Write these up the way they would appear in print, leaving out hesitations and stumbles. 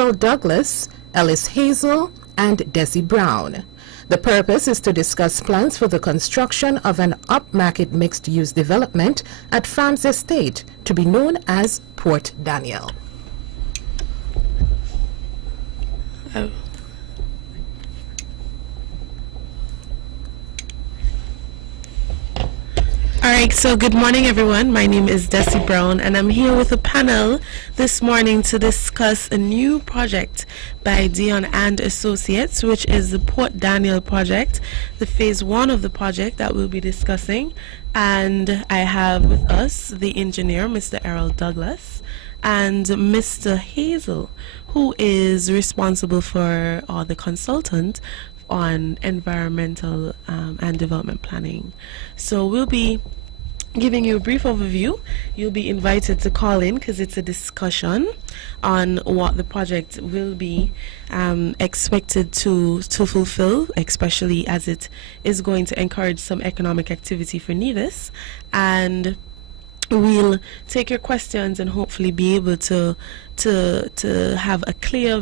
Earl Douglas, Ellis Hazel, and Desi Brown. The purpose is to discuss plans for the construction of an upmarket mixed-use development at Farms Estate to be known as Port Daniel. Alright, so good morning everyone. My name is Desi Brown and I'm here with a panel this morning to discuss a new project by Dion and Associates, which is the Port Daniel project, the phase 1 of the project that we'll be discussing. And I have with us the engineer, Mr. Errol Douglas, and Mr. Hazel, who is responsible for, or the consultant on environmental and development planning. So we'll be giving you a brief overview. You'll be invited to call in because it's a discussion on what the project will be expected to fulfill, especially as it is going to encourage some economic activity for Nevis. And we'll take your questions and hopefully be able to have a clear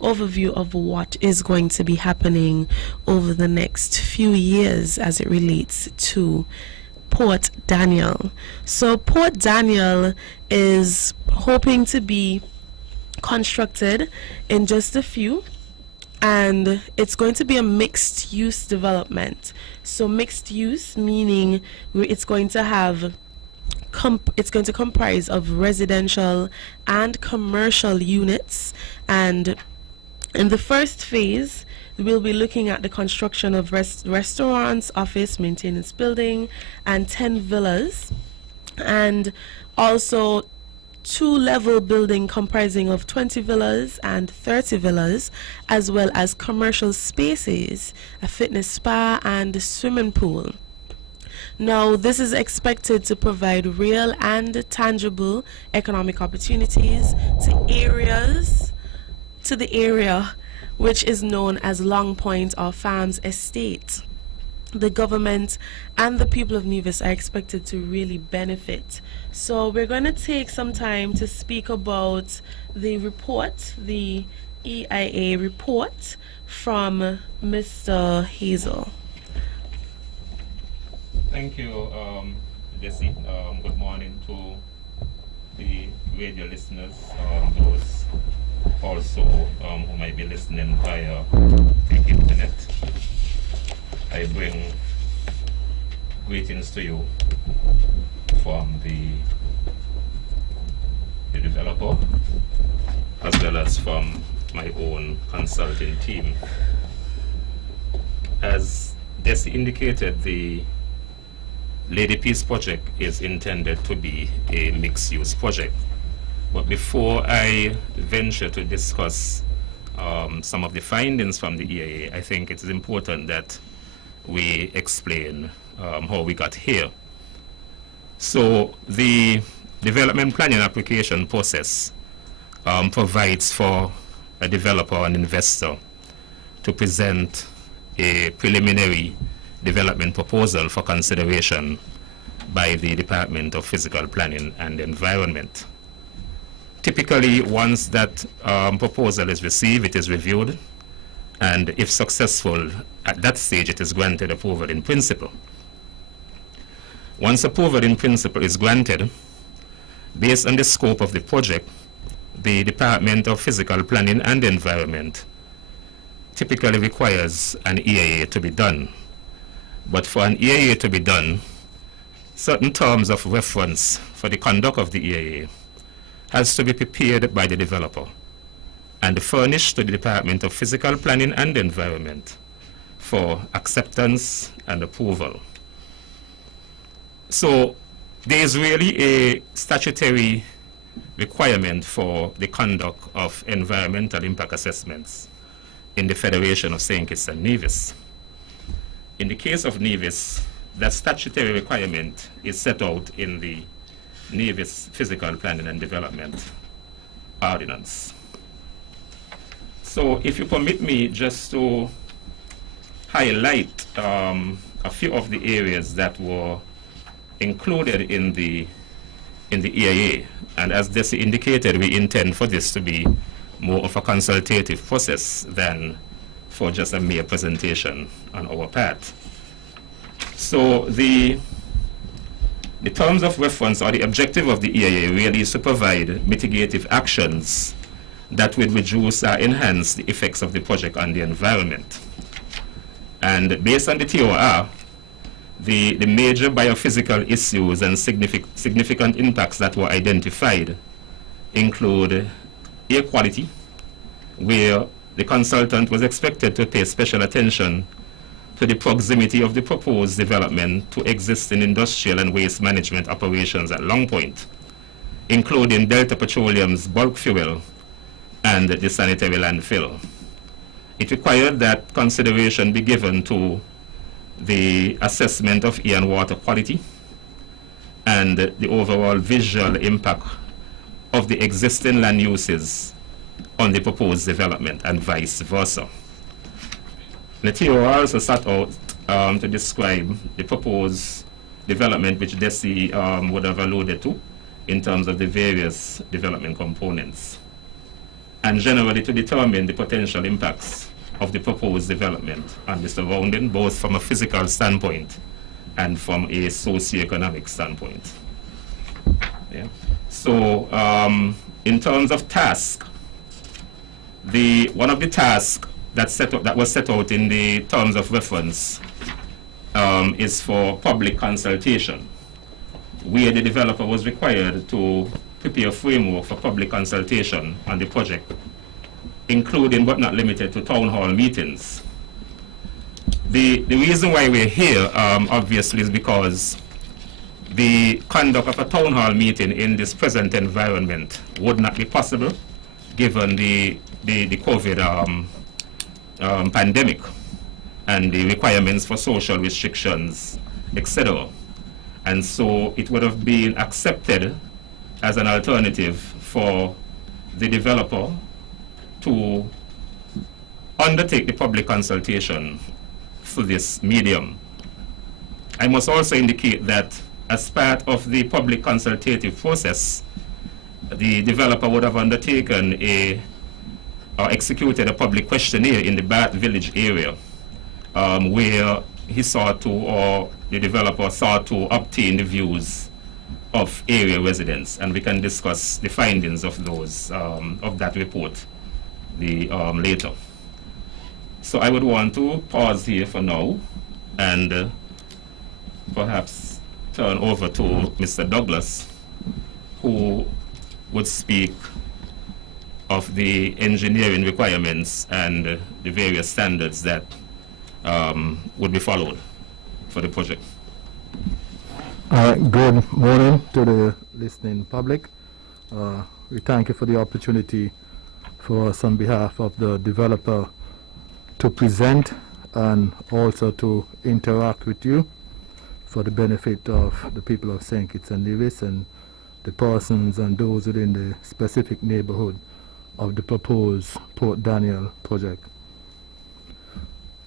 overview of what is going to be happening over the next few years as it relates to Port Daniel. So Port Daniel is hoping to be constructed in just a few, and it's going to be a mixed use development. So mixed use meaning it's going to have it's going to comprise of residential and commercial units, and in the first phase we'll be looking at the construction of restaurants, office, maintenance building, and 10 villas, and also 2-level building comprising of 20 villas and 30 villas, as well as commercial spaces, a fitness spa, and a swimming pool. Now, this is expected to provide real and tangible economic opportunities to the area which is known as Long Point or Farms Estate. The government and the people of Nevis are expected to really benefit. So we're going to take some time to speak about the report, the EIA report from Mr. Hazel. Thank you, Desi. Good morning to the radio listeners, those also who might be listening via the internet. I bring greetings to you from the developer, as well as from my own consulting team. As Desi indicated, the Lady Peace project is intended to be a mixed-use project. But before I venture to discuss some of the findings from the EIA, I think it is important that we explain how we got here. So the development planning application process provides for a developer and investor to present a preliminary development proposal for consideration by the Department of Physical Planning and Environment. Typically, once that proposal is received, it is reviewed, and if successful, at that stage it is granted approval in principle. Once approval in principle is granted, based on the scope of the project, the Department of Physical Planning and Environment typically requires an EIA to be done. But for an EIA to be done, certain terms of reference for the conduct of the EIA has to be prepared by the developer and furnished to the Department of Physical Planning and Environment for acceptance and approval. So there is really a statutory requirement for the conduct of environmental impact assessments in the Federation of St. Kitts and Nevis. In the case of Nevis, that statutory requirement is set out in the Nevis Physical Planning and Development Ordinance. So if you permit me just to highlight a few of the areas that were included in the EIA, and as Desi indicated, we intend for this to be more of a consultative process than for just a mere presentation on our part. So the terms of reference or the objective of the EIA really is to provide mitigative actions that would reduce or enhance the effects of the project on the environment. And based on the TOR, the major biophysical issues and significant impacts that were identified include air quality, where the consultant was expected to pay special attention to the proximity of the proposed development to existing industrial and waste management operations at Long Point, including Delta Petroleum's bulk fuel and the sanitary landfill. It required that consideration be given to the assessment of air and water quality and the overall visual impact of the existing land uses on the proposed development and vice versa. The TOR also set out to describe the proposed development, which Desi would have alluded to in terms of the various development components, and generally to determine the potential impacts of the proposed development on the surrounding, both from a physical standpoint and from a socioeconomic standpoint. Yeah. So in terms of task, one of the tasks that was set out in the terms of reference is for public consultation, where the developer was required to prepare a framework for public consultation on the project, including but not limited to town hall meetings. The reason why we're here, obviously, is because the conduct of a town hall meeting in this present environment would not be possible given the COVID pandemic and the requirements for social restrictions, etc. And so it would have been accepted as an alternative for the developer to undertake the public consultation through this medium. I must also indicate that as part of the public consultative process, the developer would have undertaken or executed a public questionnaire in the Bath Village area, where he sought to, or the developer sought to obtain the views of area residents, and we can discuss the findings of those, of that report later. So I would want to pause here for now and perhaps turn over to Mr. Douglas, who would speak of the engineering requirements and the various standards that would be followed for the project. Good morning to the listening public. We thank you for the opportunity for us on behalf of the developer to present and also to interact with you for the benefit of the people of St. Kitts and Nevis and the persons and those within the specific neighborhood of the proposed Port Daniel project.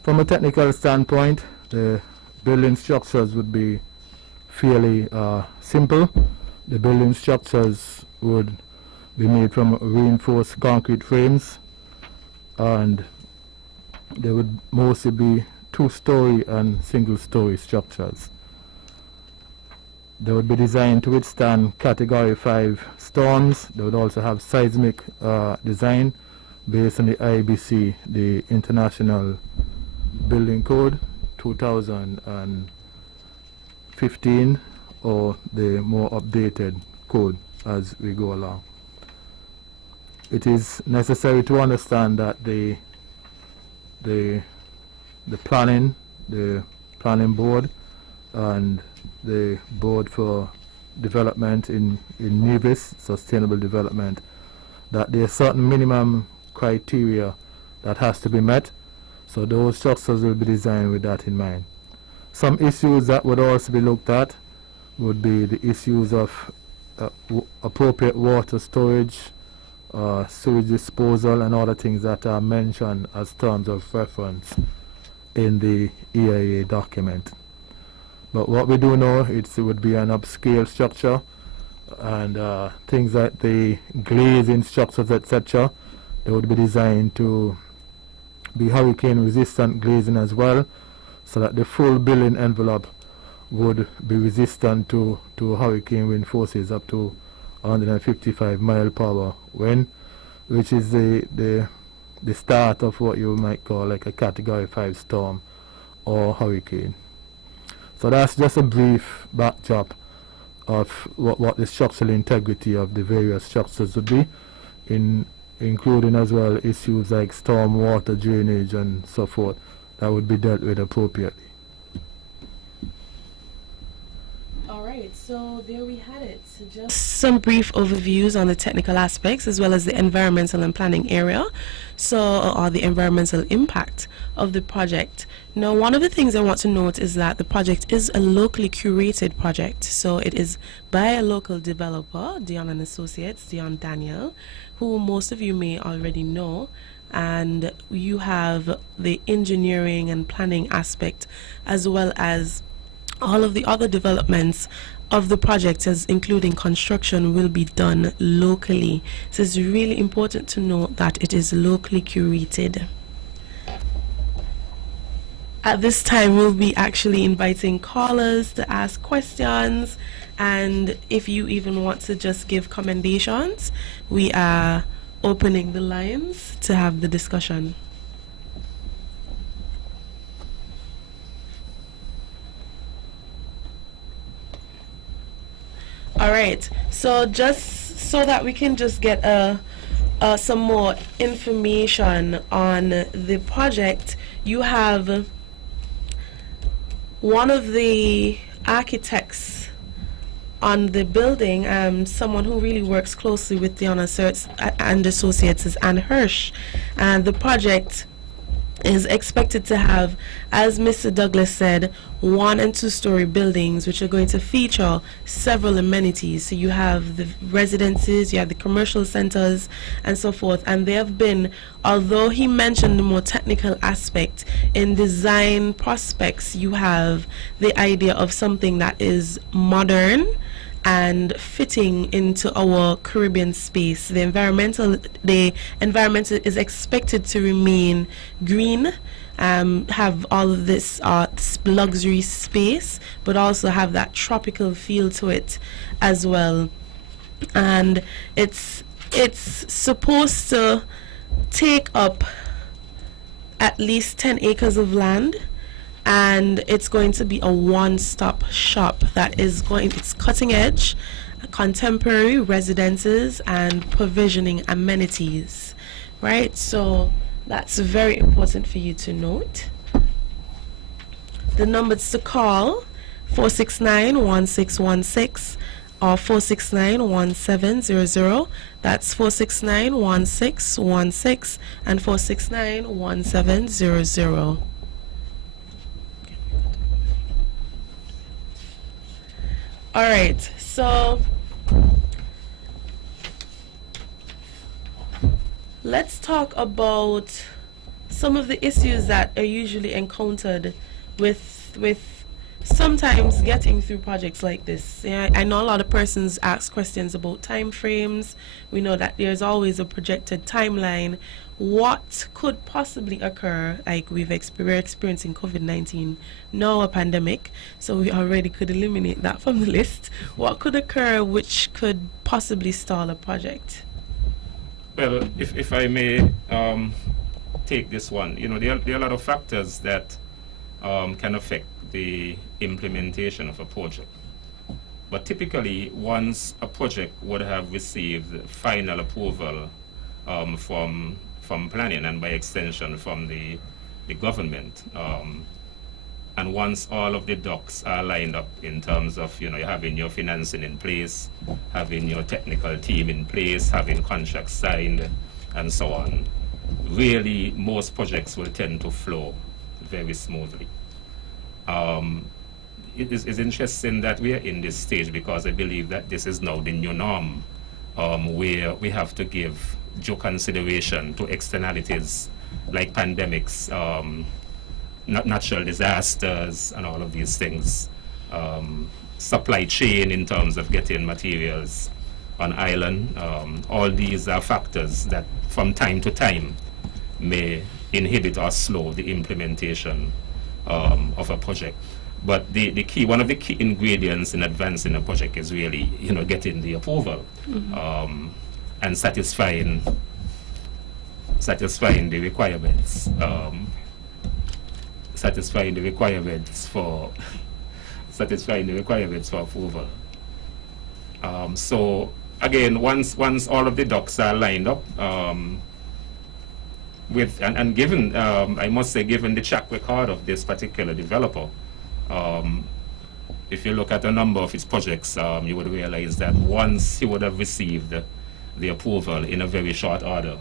From a technical standpoint, the building structures would be fairly simple. The building structures would be made from reinforced concrete frames, and they would mostly be two-story and single-story structures. They would be designed to withstand Category 5 storms. They would also have seismic design based on the IBC, the International Building Code 2015, or the more updated code as we go along. It is necessary to understand that the planning board and the board for development in Nevis, sustainable development, that there are certain minimum criteria that has to be met. So those structures will be designed with that in mind. Some issues that would also be looked at would be the issues of appropriate water storage, sewage disposal, and other things that are mentioned as terms of reference in the EIA document. But what we do know, it would be an upscale structure, and things like the glazing structures, etc., They would be designed to be hurricane resistant glazing as well, so that the full building envelope would be resistant to hurricane wind forces up to 155 mile per hour wind, which is the start of what you might call like a category 5 storm or hurricane. So that's just a brief backdrop of what the structural integrity of the various structures would be, including as well issues like storm water drainage and so forth that would be dealt with appropriately. All right, so there we had it. So just some brief overviews on the technical aspects as well as the environmental and planning area, or the environmental impact of the project. Now, one of the things I want to note is that the project is a locally curated project. So it is by a local developer, Dion and Associates, Dion Daniel, who most of you may already know. And you have the engineering and planning aspect as well as all of the other developments of the project, as including construction, will be done locally. So it's really important to note that it is locally curated. At this time, we'll be actually inviting callers to ask questions, and if you even want to just give commendations, we are opening the lines to have the discussion. All right, so just so that we can just get some more information on the project, you have one of the architects on the building, someone who really works closely with Dion and Associates, is Anne Hirsch, and the project is expected to have, as Mr. Douglas said, 1- and 2-story buildings which are going to feature several amenities. So you have the residences, you have the commercial centers and so forth, and they have been, although he mentioned the more technical aspect, in design prospects you have the idea of something that is modern and fitting into our Caribbean space. The environment is expected to remain green, have all of this luxury space, but also have that tropical feel to it as well. And it's supposed to take up at least 10 acres of land, and it's going to be a one-stop shop that is it's cutting edge, contemporary residences and provisioning amenities, right? So that's very important for you to note. The numbers to call, 469-1616 or 469-1700. That's 469-1616 and 469-1700. All right, so let's talk about some of the issues that are usually encountered with sometimes getting through projects like this. Yeah, I know a lot of persons ask questions about time frames. We know that there's always a projected timeline. What could possibly occur, like we're experiencing COVID-19, now a pandemic, so we already could eliminate that from the list. What could occur which could possibly stall a project? Well, if I may take this one, there are a lot of factors that can affect the implementation of a project. But typically, once a project would have received final approval from planning and by extension from the government, and once all of the ducks are lined up in terms of you having your financing in place, having your technical team in place, having contracts signed, and so on, really most projects will tend to flow very smoothly. It is interesting that we are in this stage because I believe that this is now the new norm, where we have to give due consideration to externalities like pandemics, natural disasters, and all of these things, supply chain in terms of getting materials, on island. All these are factors that from time to time may inhibit or slow the implementation of a project. But the key, one of the key ingredients in advancing a project is really, getting the approval and satisfying the requirements, satisfying the requirements for approval. So again, once all of the ducks are lined up, with and given, I must say, given the track record of this particular developer, if you look at a number of his projects, you would realize that once he would have received the approval in a very short order,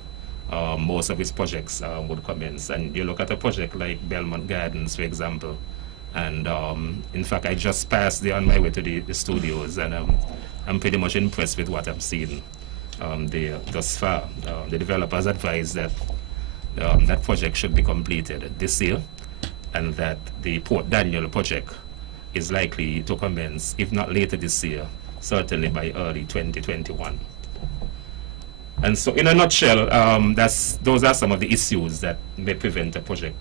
most of his projects would commence. And you look at a project like Belmont Gardens, for example, and in fact, I just passed there on my way to the studios, and I'm pretty much impressed with what I'm seeing there thus far. The developers advised that that project should be completed this year, and that the Port Daniel project is likely to commence, if not later this year, certainly by early 2021. And so, in a nutshell, those are some of the issues that may prevent a project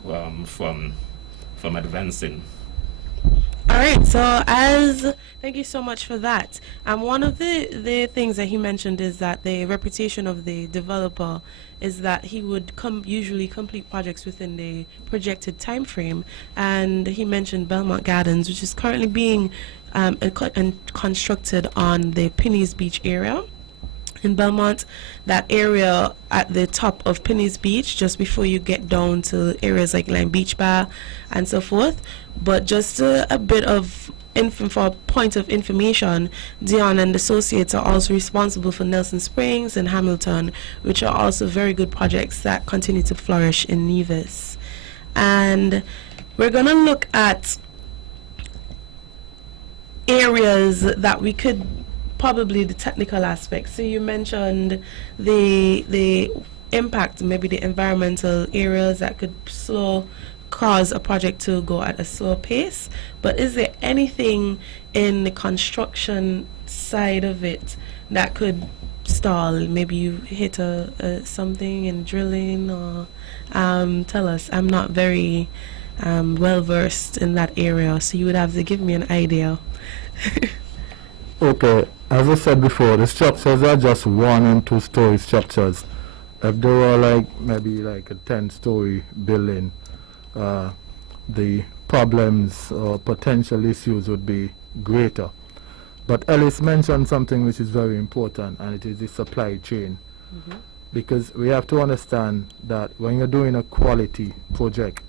from advancing. All right, so thank you so much for that. One of the things that he mentioned is that the reputation of the developer is that he would usually complete projects within the projected time frame. And he mentioned Belmont Gardens, which is currently being constructed on the Penny's Beach area in Belmont. That area at the top of Penny's Beach, just before you get down to areas like Lime Beach Bar and so forth. But just a bit of for a point of information, Dion and Associates are also responsible for Nelson Springs and Hamilton, which are also very good projects that continue to flourish in Nevis. And we're going to look at areas that we could, probably the technical aspects. So you mentioned the impact, maybe the environmental areas that could cause a project to go at a slow pace. But is there anything in the construction side of it that could stall? Maybe you hit something in drilling, or tell us. I'm not very well versed in that area, so you would have to give me an idea. Okay, as I said before, the structures are just 1 and 2 story structures. If they were maybe a 10-story building, the problems or potential issues would be greater. But Ellis mentioned something which is very important, and it is the supply chain. Because we have to understand that when you're doing a quality project,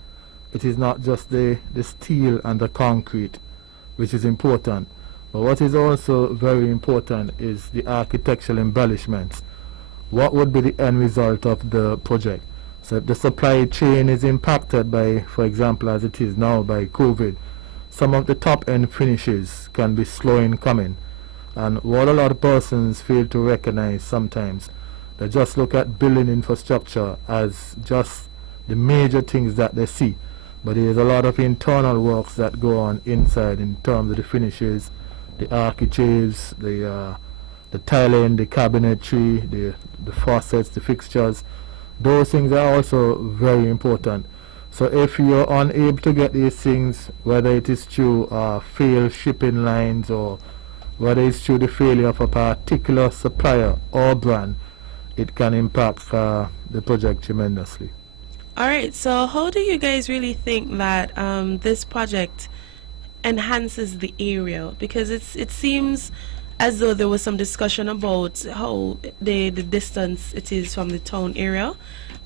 it is not just the steel and the concrete which is important, but what is also very important is the architectural embellishments. What would be the end result of the project? So if the supply chain is impacted by, for example, as it is now by COVID, some of the top-end finishes can be slow in coming. And what a lot of persons fail to recognize sometimes, they just look at building infrastructure as just the major things that they see. But there's a lot of internal works that go on inside in terms of the finishes, the architraves, the tiling, the cabinetry, the faucets, the fixtures. Those things are also very important. So if you're unable to get these things, whether it is through failed shipping lines or whether it's through the failure of a particular supplier or brand, it can impact the project tremendously. All right, so how do you guys really think that this project enhances the area? Because it seems as though there was some discussion about how the distance it is from the town area,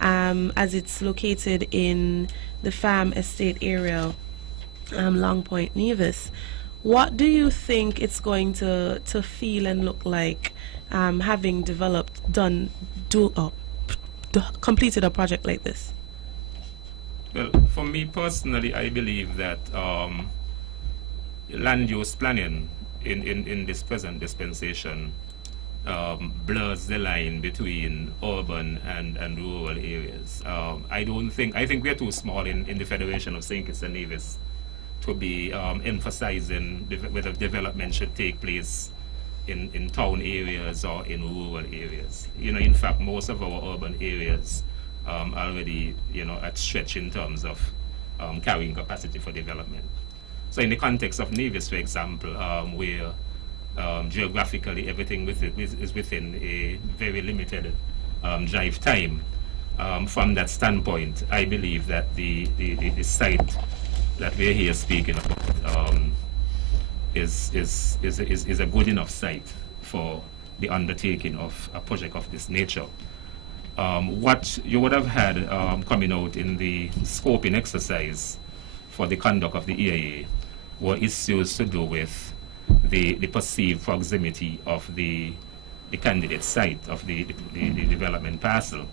as it's located in the farm estate area, Long Point, Nevis. What do you think it's going to feel and look like having completed a project like this? Well, for me personally, I believe that land use planning in this present dispensation blurs the line between urban and rural areas. I think we are too small in the Federation of St. Kitts and Nevis to be emphasizing whether development should take place in town areas or in rural areas. You know, in fact, most of our urban areas already, you know, at stretch in terms of carrying capacity for development. So in the context of Nevis, for example, where geographically everything is within a very limited drive time, from that standpoint, I believe that the site that we're here speaking about is a good enough site for the undertaking of a project of this nature. What you would have had coming out in the scoping exercise for the conduct of the EIA were issues to do with the perceived proximity of the candidate site of the development parcel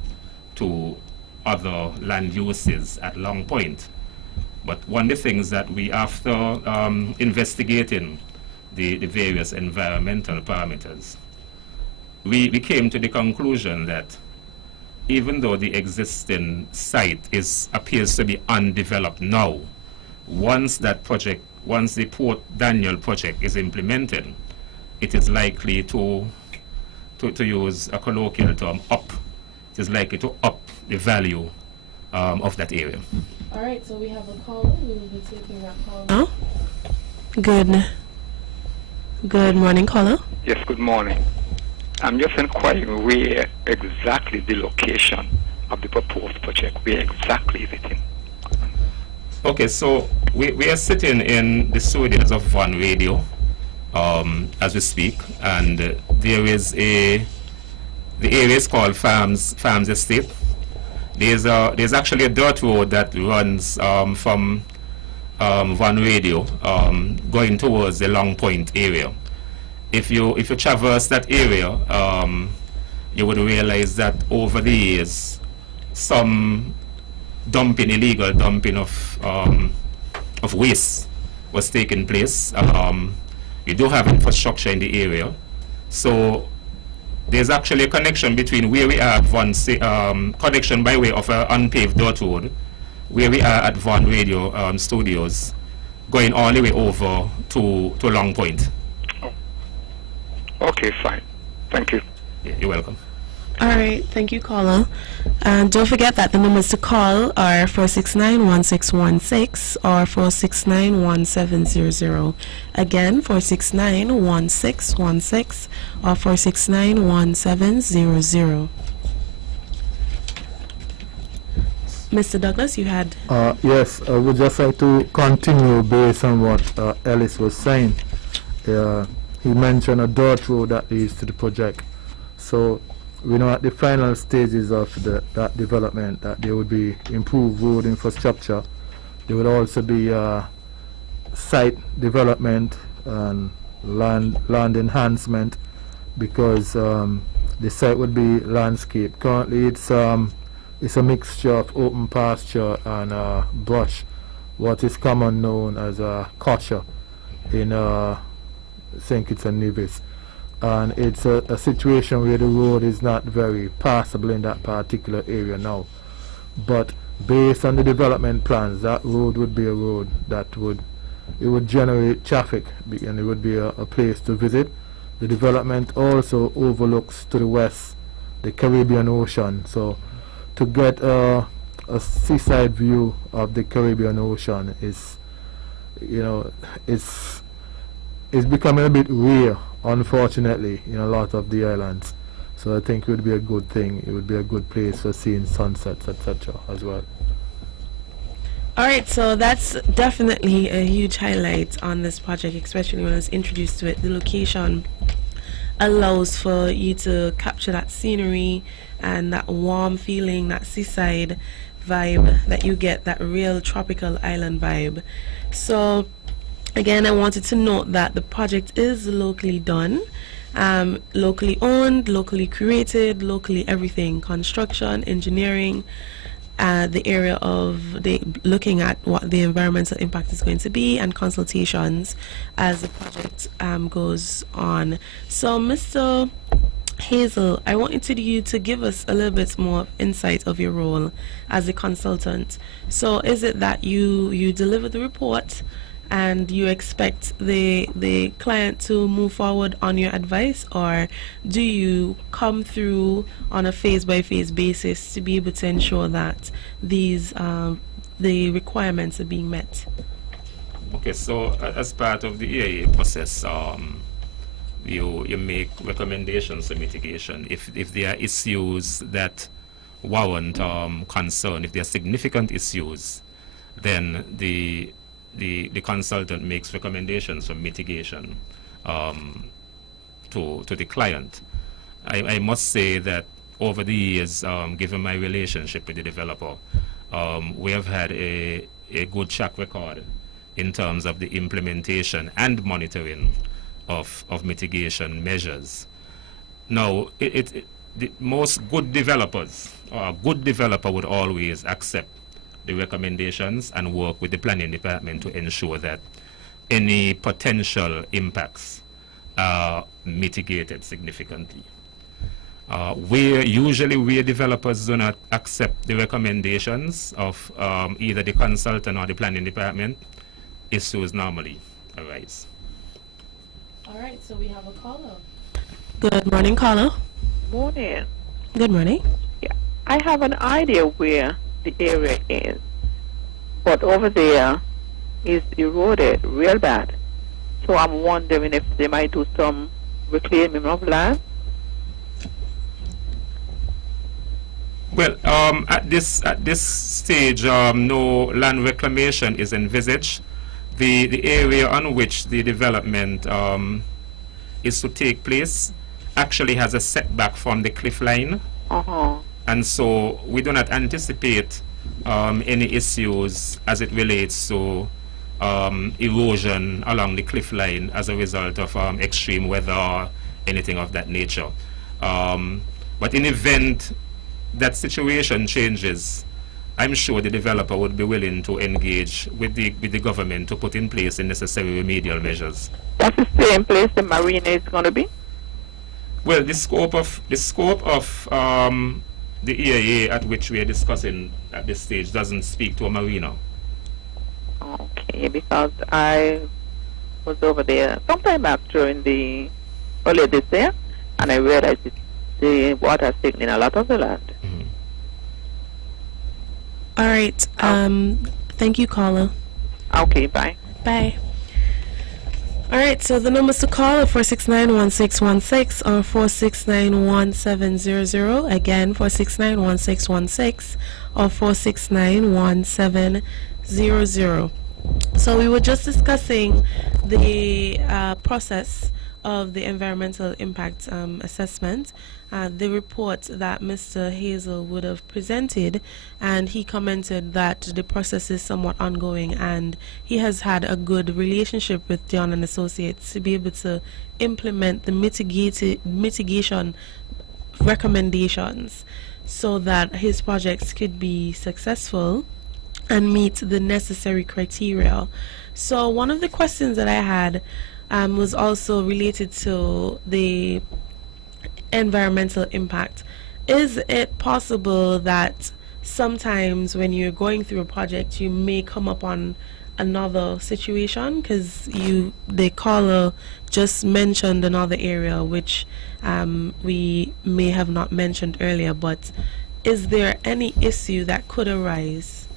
to other land uses at Long Point. But one of the things that we, after investigating the various environmental parameters, we came to the conclusion that even though the existing site appears to be undeveloped now, once the Port Daniel project is implemented, it is likely to use a colloquial term, it is likely to up the value of that area. All right, so we have a caller. We will be taking that call now. Good morning, caller. Yes, good morning. I'm just inquiring where exactly the location of the proposed project, where exactly is it in? Okay, so we are sitting in the studios of One Radio as we speak, and there is the area is called Farms Estate. There's actually a dirt road that runs from One Radio going towards the Long Point area. If you traverse that area, you would realize that over the years, some illegal dumping of waste was taking place. You do have infrastructure in the area, so there's actually a connection between where we are at connection by way of an unpaved dirt road, where we are at Vaughan Radio Studios, going all the way over to Long Point. Oh. Okay, fine. Thank you. Yeah, you're welcome. All right, thank you, caller. And don't forget that the numbers to call are 469-1616 or 469-1700. Again, 469-1616 or 469-1700. Mr. Douglas, you had... Yes, I would just like to continue based on what Ellis was saying. He mentioned a dirt road that leads to the project. So we know at the final stages of that development that there would be improved road infrastructure. There would also be site development and land enhancement, because the site would be landscaped. Currently it's a mixture of open pasture and brush, what is common known as a kosher in St. Kitts and Nevis. And it's a situation where the road is not very passable in that particular area now. But based on the development plans, that road would be a road that would generate traffic, and it would be a place to visit. The development also overlooks to the west the Caribbean Ocean, so to get a seaside view of the Caribbean Ocean is, it's becoming a bit rare, unfortunately, in a lot of the islands. So I think it would be a good thing. It would be a good place for seeing sunsets, etc. as well. All right, so that's definitely a huge highlight on this project, especially when I was introduced to it. The location allows for you to capture that scenery and that warm feeling, that seaside vibe that you get, that real tropical island vibe. So again, I wanted to note that the project is locally done, locally owned, locally created, locally everything, construction, engineering, the area of looking at what the environmental impact is going to be, and consultations as the project goes on. So Mr. Hazel, I wanted you to give us a little bit more insight of your role as a consultant. So is it that you deliver the report and you expect the client to move forward on your advice, or do you come through on a phase-by-phase basis to be able to ensure that these the requirements are being met? Okay, so as part of the EIA process, you make recommendations for mitigation. If there are issues that warrant concern, if there are significant issues, then the consultant makes recommendations for mitigation to the client. I must say that over the years, given my relationship with the developer, we have had a good track record in terms of the implementation and monitoring of mitigation measures. Now, the most good developers, or a good developer, would always accept the recommendations and work with the planning department to ensure that any potential impacts are mitigated significantly. Where developers do not accept the recommendations of either the consultant or the planning department, issues normally arise. All right, so we have a caller. Good morning, caller. Morning. Good morning. Yeah, I have an idea where the area is, but over there is eroded real bad. So I'm wondering if they might do some reclaiming of land. Well, at this stage, no land reclamation is envisaged. The area on which the development is to take place actually has a setback from the cliff line, and so we do not anticipate any issues as it relates to erosion along the cliff line as a result of extreme weather or anything of that nature. But in event that situation changes, I'm sure the developer would be willing to engage with the government to put in place the necessary remedial measures. That's the same place the marina is going to be? Well, the scope of the EIA at which we are discussing at this stage doesn't speak to a marina. Okay, because I was over there sometime back during the earlier this year, and I realized the water has taken in a lot of the land. All right. Thank you, caller. Okay, bye. Bye. All right, so the numbers to call are 469-1616 or 469-1700. Again, 469-1616 or 469-1700. So we were just discussing the process of the environmental impact assessment, the report that Mr. Hazel would have presented, and he commented that the process is somewhat ongoing and he has had a good relationship with Dion and Associates to be able to implement the mitigation recommendations so that his projects could be successful and meet the necessary criteria. So one of the questions that I had was also related to the environmental impact. Is it possible that sometimes when you're going through a project you may come upon another situation, because the caller just mentioned another area which we may have not mentioned earlier, but is there any issue that could arise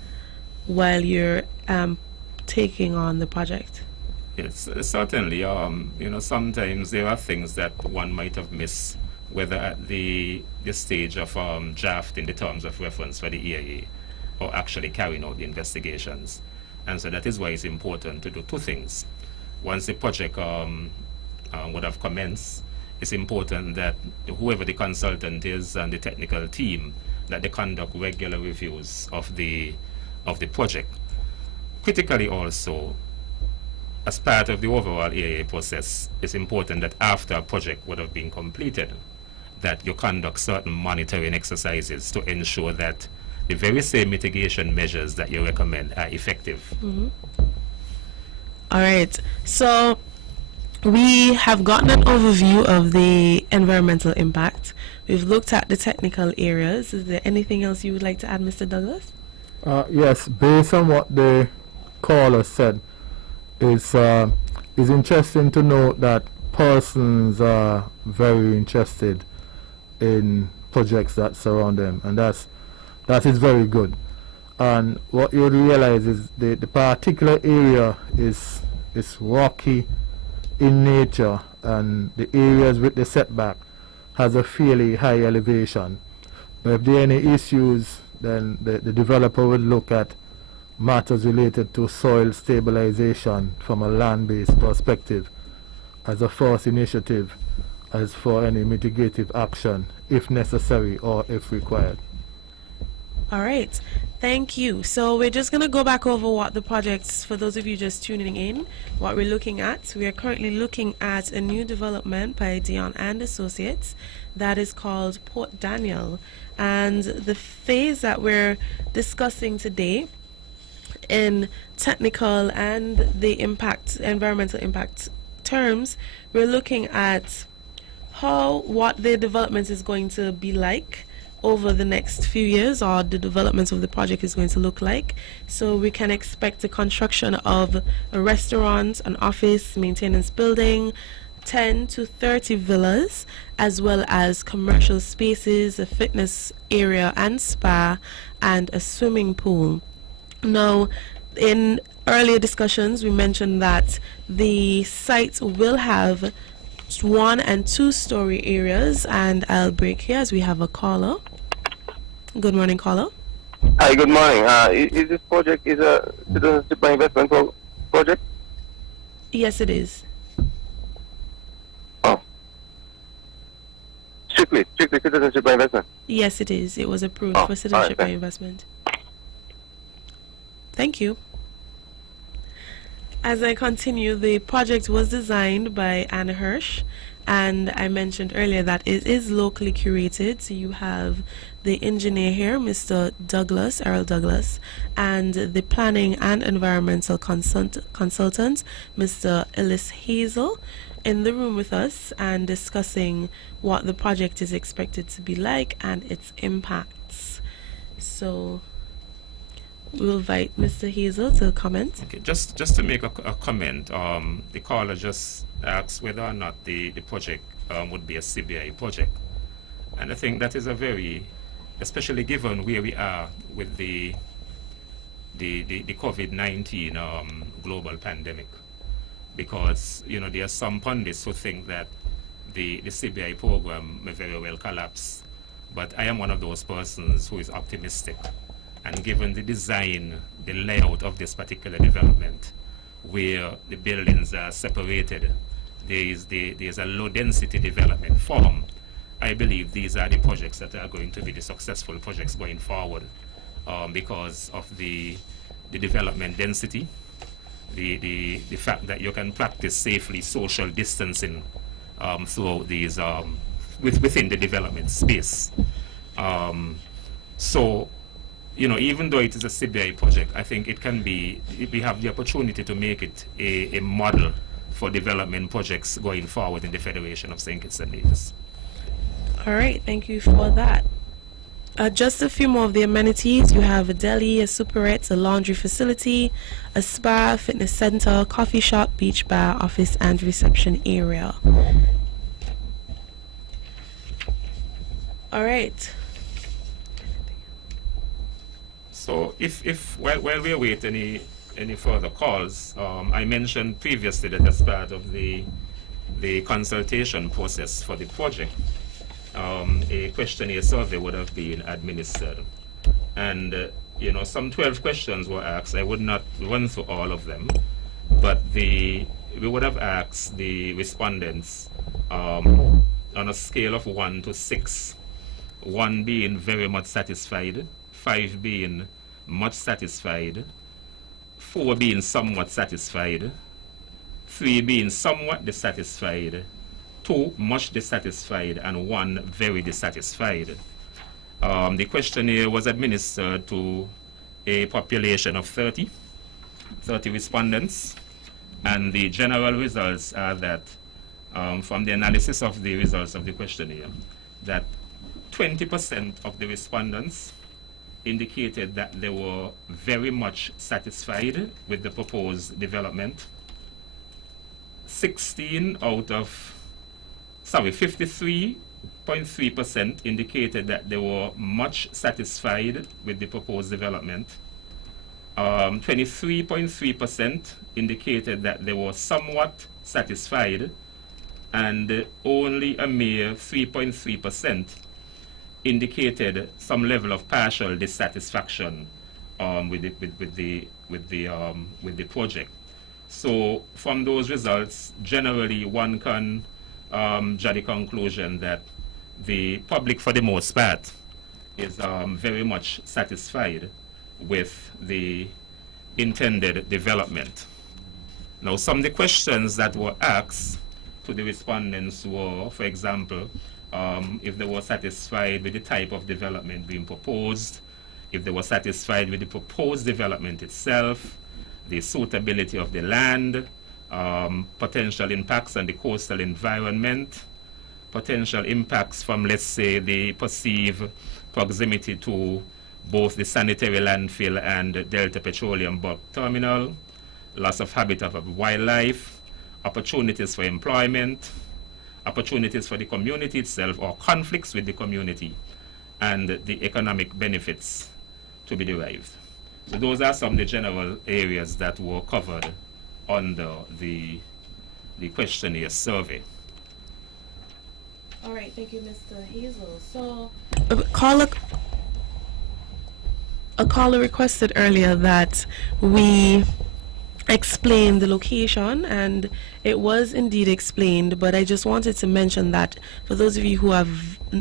while you're taking on the project? Yes, certainly. Sometimes there are things that one might have missed, whether at the stage of drafting the terms of reference for the EIA or actually carrying out the investigations. And so that is why it's important to do two things. Once the project would have commenced, it's important that whoever the consultant is and the technical team, that they conduct regular reviews of the project. Critically also, as part of the overall EIA process, it's important that after a project would have been completed, that you conduct certain monitoring exercises to ensure that the very same mitigation measures that you recommend are effective. All right. So we have gotten an overview of the environmental impact. We've looked at the technical areas. Is there anything else you would like to add, Mr. Douglas? Yes, based on what the caller said, it's interesting to note that persons are very interested in projects that surround them, and that is very good. And what you realize is the particular area is rocky in nature, and the areas with the setback has a fairly high elevation. But if there are any issues, then the developer would look at matters related to soil stabilization from a land-based perspective as a first initiative, as for any mitigative action if necessary or if required. All right. Thank you. So we're just going to go back over what the projects, for those of you just tuning in, what we're looking at. We are currently looking at a new development by Dion and Associates that is called Port Daniel. And the phase that we're discussing today in technical and the environmental impact terms, we're looking at what the development is going to be like over the next few years, or the development of the project is going to look like. So we can expect the construction of a restaurant, an office, maintenance building, 10 to 30 villas, as well as commercial spaces, a fitness area and spa, and a swimming pool. Now, in earlier discussions, we mentioned that the site will have 1- and 2-story areas, and I'll break here as we have a caller. Good morning, caller. Hi, good morning. Is this project a citizenship by investment project? Yes, it is. Oh. Strictly citizenship by investment? Yes, it is. It was approved Oh, for citizenship by alright, investment. Thank you. As I continue, the project was designed by Anna Hirsch, and I mentioned earlier that it is locally curated. So you have the engineer here, Mr. Douglas, Earl Douglas, and the planning and environmental consultant, Mr. Ellis Hazel, in the room with us and discussing what the project is expected to be like and its impacts. So we'll invite Mr. Hazel to comment. Okay, just to make a comment, the caller just asked whether or not the project would be a CBI project. And I think that is a very, especially given where we are with the COVID-19 global pandemic, because there are some pundits who think that the CBI program may very well collapse. But I am one of those persons who is optimistic. And given the design, the layout of this particular development, where the buildings are separated, there's a low density development form, I believe these are the projects that are going to be the successful projects going forward, because of the development density, the fact that you can practice safely social distancing throughout these within the development space. So, even though it is a CBI project, I think it can be, we have the opportunity to make it a model for development projects going forward in the Federation of St. Kitts and Nevis. All right, thank you for that. Just a few more of the amenities. You have a deli, a superette, a laundry facility, a spa, fitness center, coffee shop, beach bar, office, and reception area. All right. So while we await any further calls, I mentioned previously that as part of the consultation process for the project, a questionnaire survey would have been administered, and some 12 questions were asked. I would not run through all of them, but we would have asked the respondents on a scale of 1 to 6, 1 being very much satisfied, 5 being much satisfied, 4 being somewhat satisfied, 3 being somewhat dissatisfied, 2 much dissatisfied, and 1 very dissatisfied. The questionnaire was administered to a population of 30 respondents, and the general results are that from the analysis of the results of the questionnaire, that 20% of the respondents indicated that they were very much satisfied with the proposed development. 53.3% indicated that they were much satisfied with the proposed development. 23.3% indicated that they were somewhat satisfied, and only a mere 3.3% indicated some level of partial dissatisfaction with the project. So from those results, generally one can draw the conclusion that the public, for the most part, is very much satisfied with the intended development. Now, some of the questions that were asked to the respondents were, for example, if they were satisfied with the type of development being proposed, if they were satisfied with the proposed development itself, the suitability of the land, potential impacts on the coastal environment, potential impacts from, let's say, the perceived proximity to both the sanitary landfill and Delta Petroleum Bulk Terminal, loss of habitat of wildlife, opportunities for employment, opportunities for the community itself, or conflicts with the community, and the economic benefits to be derived. So those are some of the general areas that were covered under the questionnaire survey. All right, thank you, Mr. Hazel. So, a caller requested earlier that we explain the location, and it was indeed explained, but I just wanted to mention that for those of you who are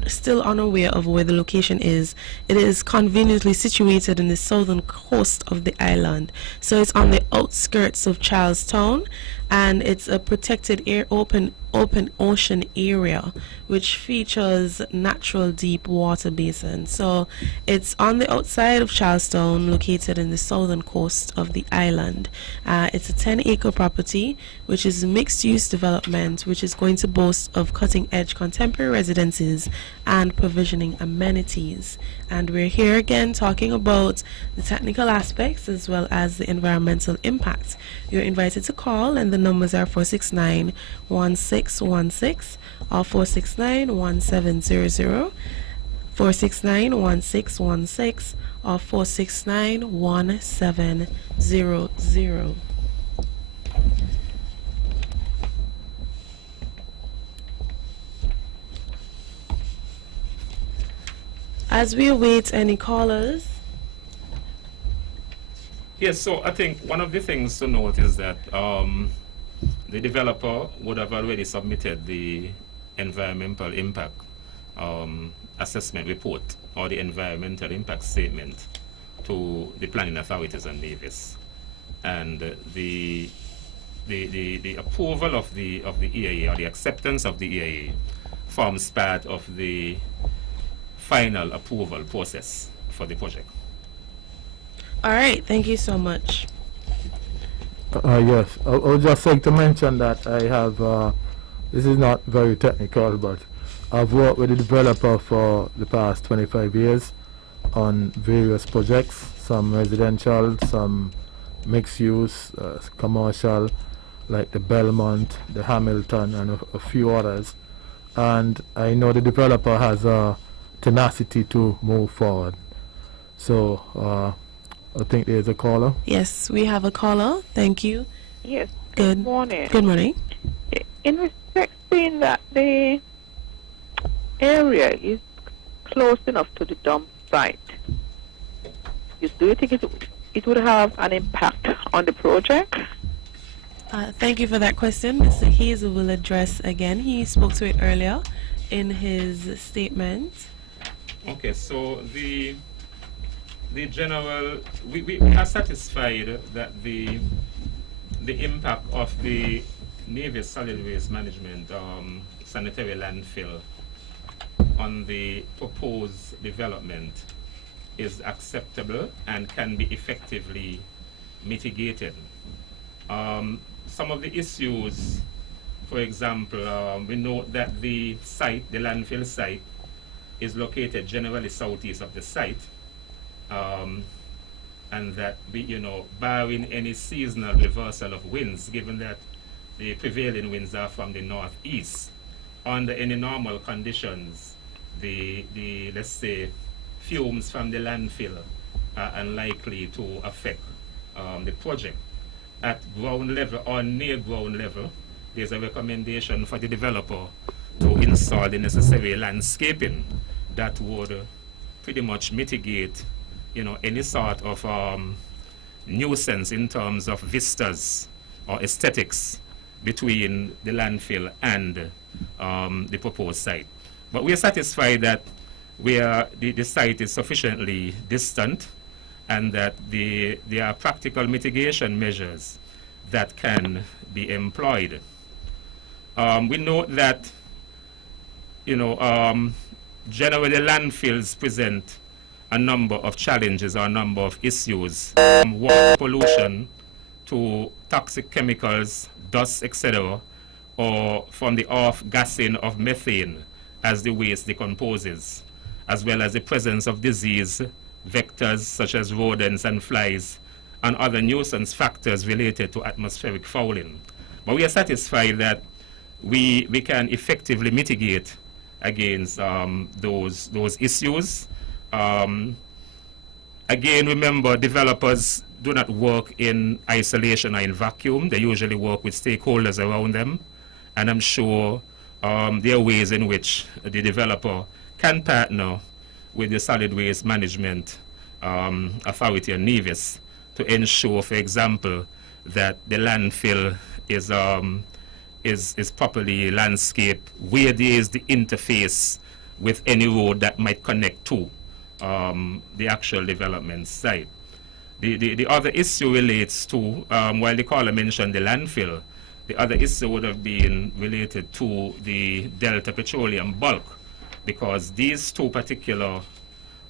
still unaware of where the location is, it is conveniently situated in the southern coast of the island. So it's on the outskirts of Charlestown, and it's a protected open ocean area which features natural deep water basin. So it's on the outside of Charlestown, located in the southern coast of the island. It's a 10-acre property which is a mixed-use development which is going to boast of cutting-edge contemporary residences and provisioning amenities. And we're here again talking about the technical aspects as well as the environmental impact. You're invited to call, and the numbers are 469-1616 or 469-1700, 469-1616 or 469-1700. As we await any callers. Yes, so I think one of the things to note is that the developer would have already submitted the environmental impact assessment report, or the environmental impact statement, to the planning authorities and Nevis. And the approval of the EIA, or the acceptance of the EIA, forms part of the final approval process for the project. All right, thank you so much. Yes, I would just like to mention that I have, this is not very technical, but I've worked with the developer for the past 25 years on various projects, some residential, some mixed use, commercial, like the Belmont, the Hamilton, and a few others. And I know the developer has a tenacity to move forward. So I think there's a caller. Yes, we have a caller. Thank you. Yes. Good morning. Good morning. In respect being that the area is close enough to the dump site, do you think it would have an impact on the project? Thank you for that question. Mr. Hazel will address again. He spoke to it earlier in his statement. Okay, so the general, we are satisfied that the impact of the Nevis Solid Waste Management sanitary landfill on the proposed development is acceptable and can be effectively mitigated. Some of the issues, for example, we know that the site, the landfill site, is located generally southeast of the site, and that barring any seasonal reversal of winds, given that the prevailing winds are from the northeast. Under any normal conditions, the let's say fumes from the landfill are unlikely to affect the project. At ground level or near ground level, there's a recommendation for the developer to install the necessary landscaping that would pretty much mitigate, any sort of nuisance in terms of vistas or aesthetics between the landfill and the proposed site. But we are satisfied that the site is sufficiently distant and that there are practical mitigation measures that can be employed. We note that, generally landfills present a number of challenges or a number of issues, from water pollution to toxic chemicals, dust, etc., or from the off-gassing of methane as the waste decomposes, as well as the presence of disease vectors such as rodents and flies and other nuisance factors related to atmospheric fouling. But we are satisfied that we can effectively mitigate against those issues. Again, remember, developers do not work in isolation or in vacuum. They usually work with stakeholders around them. And I'm sure there are ways in which the developer can partner with the Solid Waste Management Authority and NEVIS to ensure, for example, that the landfill is properly landscaped, where there is the interface with any road that might connect to the actual development site. The other issue relates to, while the caller mentioned the landfill, the other issue would have been related to the Delta Petroleum bulk, because these two particular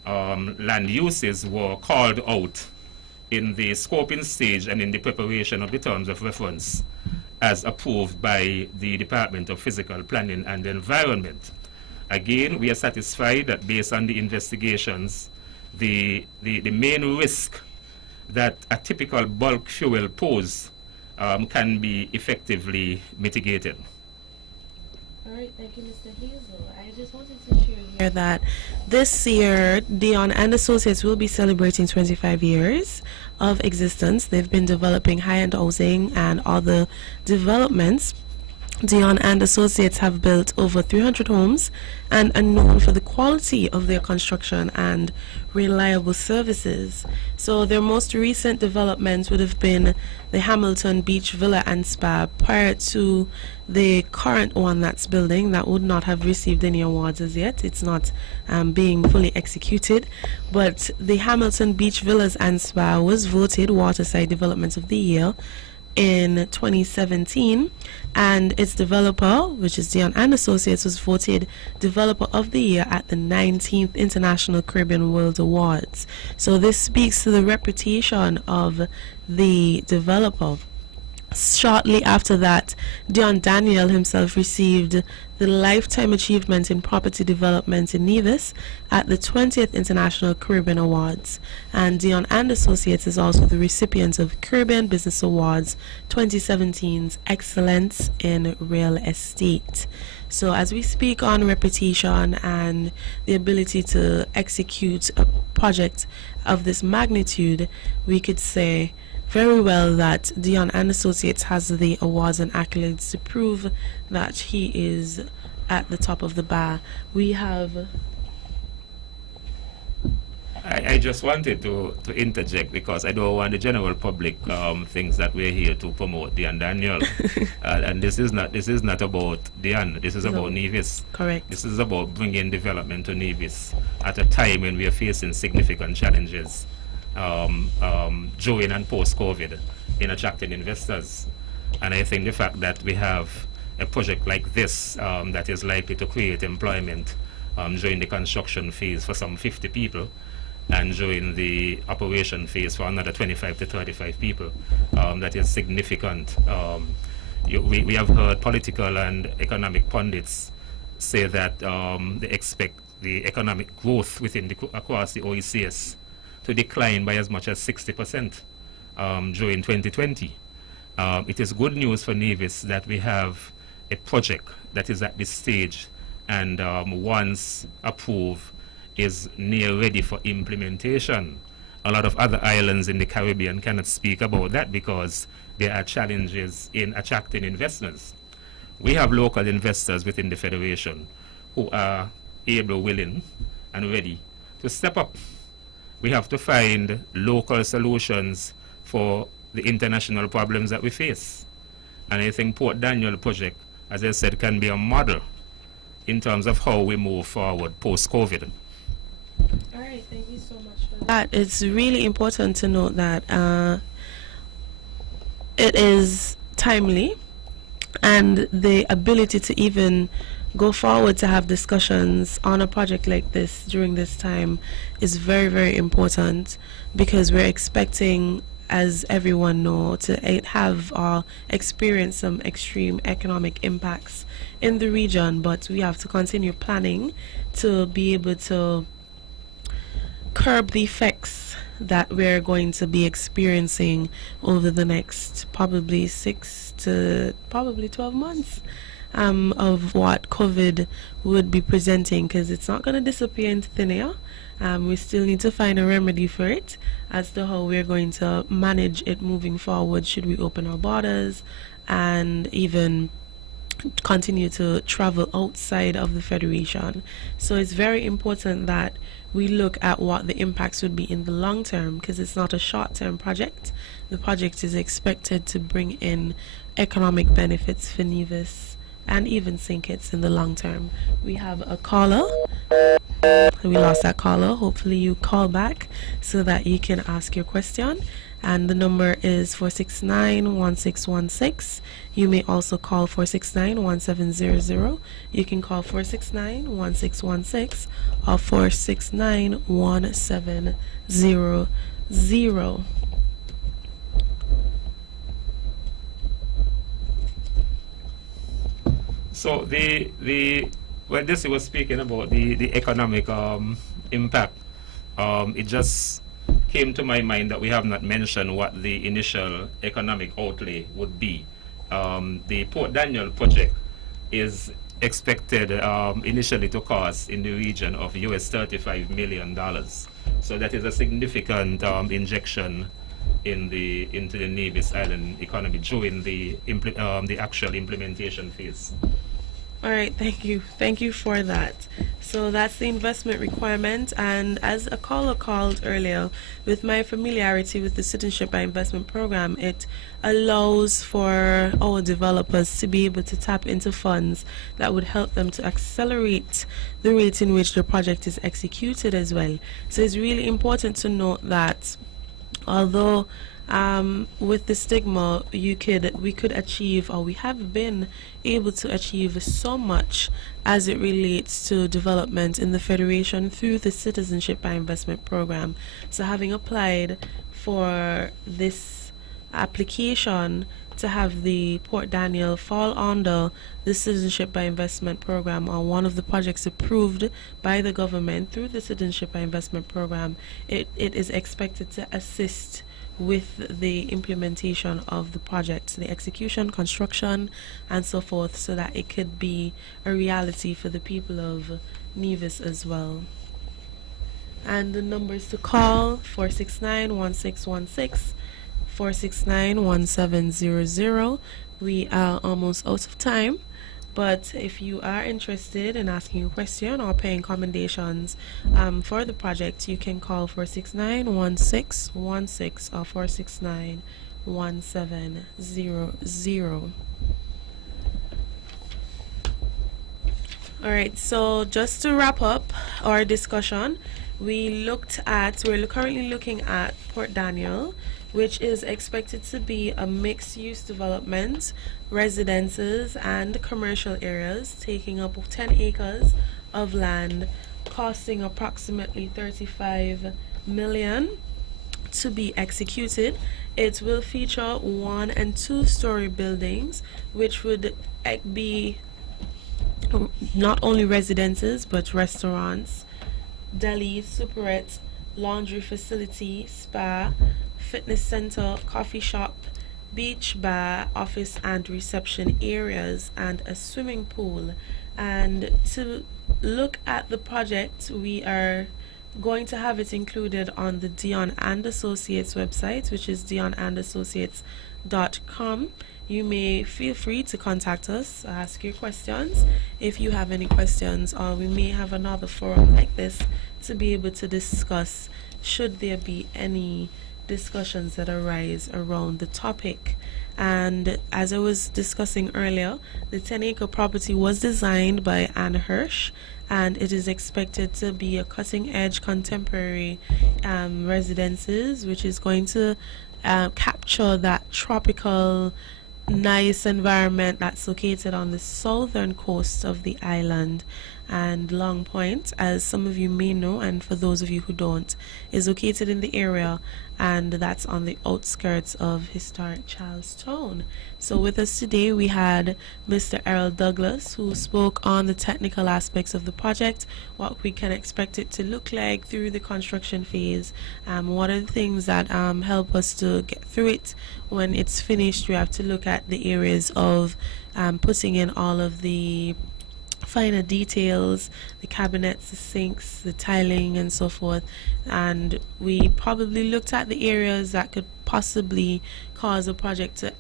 land uses were called out in the scoping stage and in the preparation of the terms of reference as approved by the Department of Physical Planning and Environment. Again, we are satisfied that based on the investigations, the main risk that a typical bulk fuel pose can be effectively mitigated. All right, thank you, Mr. Hazel. I just wanted to share here that this year, Dion and Associates will be celebrating 25 years of existence. They've been developing high-end housing and other developments. Dion and Associates have built over 300 homes and are known for the quality of their construction and reliable services. So their most recent developments would have been the Hamilton Beach Villa and Spa, prior to the current one that's building that would not have received any awards as yet. It's not being fully executed, but the Hamilton Beach Villas and Spa was voted Waterside Development of the Year in 2017, and its developer, which is Dion and Associates, was voted Developer of the Year at the 19th International Caribbean World Awards. So this speaks to the reputation of the developer. Shortly after that, Dion Daniel himself received the Lifetime Achievement in Property Development in Nevis at the 20th International Caribbean Awards. And Dion and Associates is also the recipient of Caribbean Business Awards 2017's Excellence in Real Estate. So as we speak on reputation and the ability to execute a project of this magnitude, we could say very well that Dion and Associates has the awards and accolades to prove that he is at the top of the bar. We have... I just wanted to interject, because I don't want the general public thinks that we're here to promote Dion Daniel. And this is not about Dion. This is about Nevis. Correct. This is about bringing development to Nevis at a time when we are facing significant challenges during and post-COVID in attracting investors. And I think the fact that we have a project like this that is likely to create employment during the construction phase for some 50 people, and during the operation phase for another 25 to 35 people, that is significant. We have heard political and economic pundits say that they expect the economic growth across the OECS to decline by as much as 60% during 2020. It is good news for Nevis that we have a project that is at this stage and once approved is near ready for implementation. A lot of other islands in the Caribbean cannot speak about that because there are challenges in attracting investors. We have local investors within the Federation who are able, willing, and ready to step up. We have to find local solutions for the international problems that we face. And I think Port Daniel project, as I said, can be a model in terms of how we move forward post-COVID. All right, thank you so much for that. It's really important to note that it is timely, and the ability to even go forward to have discussions on a project like this during this time is very, very important, because we're expecting, as everyone know, to have or experience some extreme economic impacts in the region, but we have to continue planning to be able to curb the effects that we're going to be experiencing over the next probably 6 to probably 12 months of what COVID would be presenting, because it's not going to disappear into thin air. We still need to find a remedy for it as to how we're going to manage it moving forward. Should we open our borders and even continue to travel outside of the Federation? So it's very important that we look at what the impacts would be in the long term, because it's not a short-term project. The project is expected to bring in economic benefits for Nevis and even St. Kitts in the long term. We have a caller. We lost that caller. Hopefully you call back so that you can ask your question. And the number is 469-1616. You may also call 469-1700. You can call 469-1616 or 469-1700. So when Desi was speaking about the economic impact, it just came to my mind that we have not mentioned what the initial economic outlay would be. The Port Daniel project is expected initially to cost in the region of US $35 million. So that is a significant injection into the Nevis Island economy during the actual implementation phase. All right, thank you. Thank you for that. So that's the investment requirement. And as a caller called earlier, with my familiarity with the Citizenship by Investment Program, it allows for our developers to be able to tap into funds that would help them to accelerate the rate in which the project is executed as well. So it's really important to note that although with the stigma, we could achieve, or we have been able to achieve so much as it relates to development in the Federation through the Citizenship by Investment Program. So having applied for this application to have the Port Daniel fall under the Citizenship by Investment Program, or one of the projects approved by the government through the Citizenship by Investment Program, it is expected to assist with the implementation of the project, the execution, construction, and so forth, so that it could be a reality for the people of Nevis as well. And the numbers to call: 469-1616, 469-1700. We are almost out of time, but if you are interested in asking a question or paying commendations for the project, you can call 469-1616 or 469-1700. All right, so just to wrap up our discussion, we're currently looking at Port Daniel, which is expected to be a mixed-use development, residences and commercial areas, taking up 10 acres of land, costing approximately $35 million to be executed. It will feature 1- and 2-story buildings, which would be not only residences but restaurants, deli, superette, laundry facility, spa, fitness center, coffee shop, beach, bar, office and reception areas, and a swimming pool. And to look at the project, we are going to have it included on the Dion and Associates website, which is dionassociates.com. You may feel free to contact us, ask your questions if you have any questions, or we may have another forum like this to be able to discuss should there be any discussions that arise around the topic. And as I was discussing earlier, the 10-acre property was designed by Anne Hirsch, and it is expected to be a cutting-edge contemporary residences, which is going to capture that tropical, nice environment that's located on the southern coast of the island. And Long Point, as some of you may know, and for those of you who don't, is located in the area, and that's on the outskirts of historic Charlestown. So with us today we had Mr. Errol Douglas, who spoke on the technical aspects of the project, what we can expect it to look like through the construction phase, what are the things that help us to get through it. When it's finished, we have to look at the areas of putting in all of the finer details, the cabinets, the sinks, the tiling and so forth. And we probably looked at the areas that could possibly cause a project to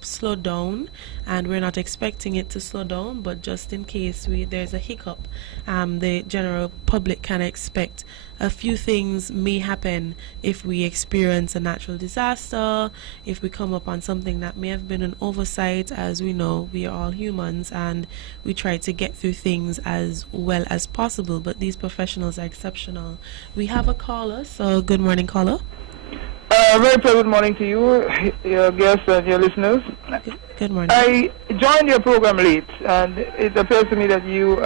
slow down, and we're not expecting it to slow down, but just in case there's a hiccup, the general public can expect a few things may happen if we experience a natural disaster, if we come up on something that may have been an oversight. As we know, we are all humans and we try to get through things as well as possible, but these professionals are exceptional. We have a caller, so good morning, caller. Very good morning to you, your guests and your listeners. Good morning. I joined your program late, and it appears to me that you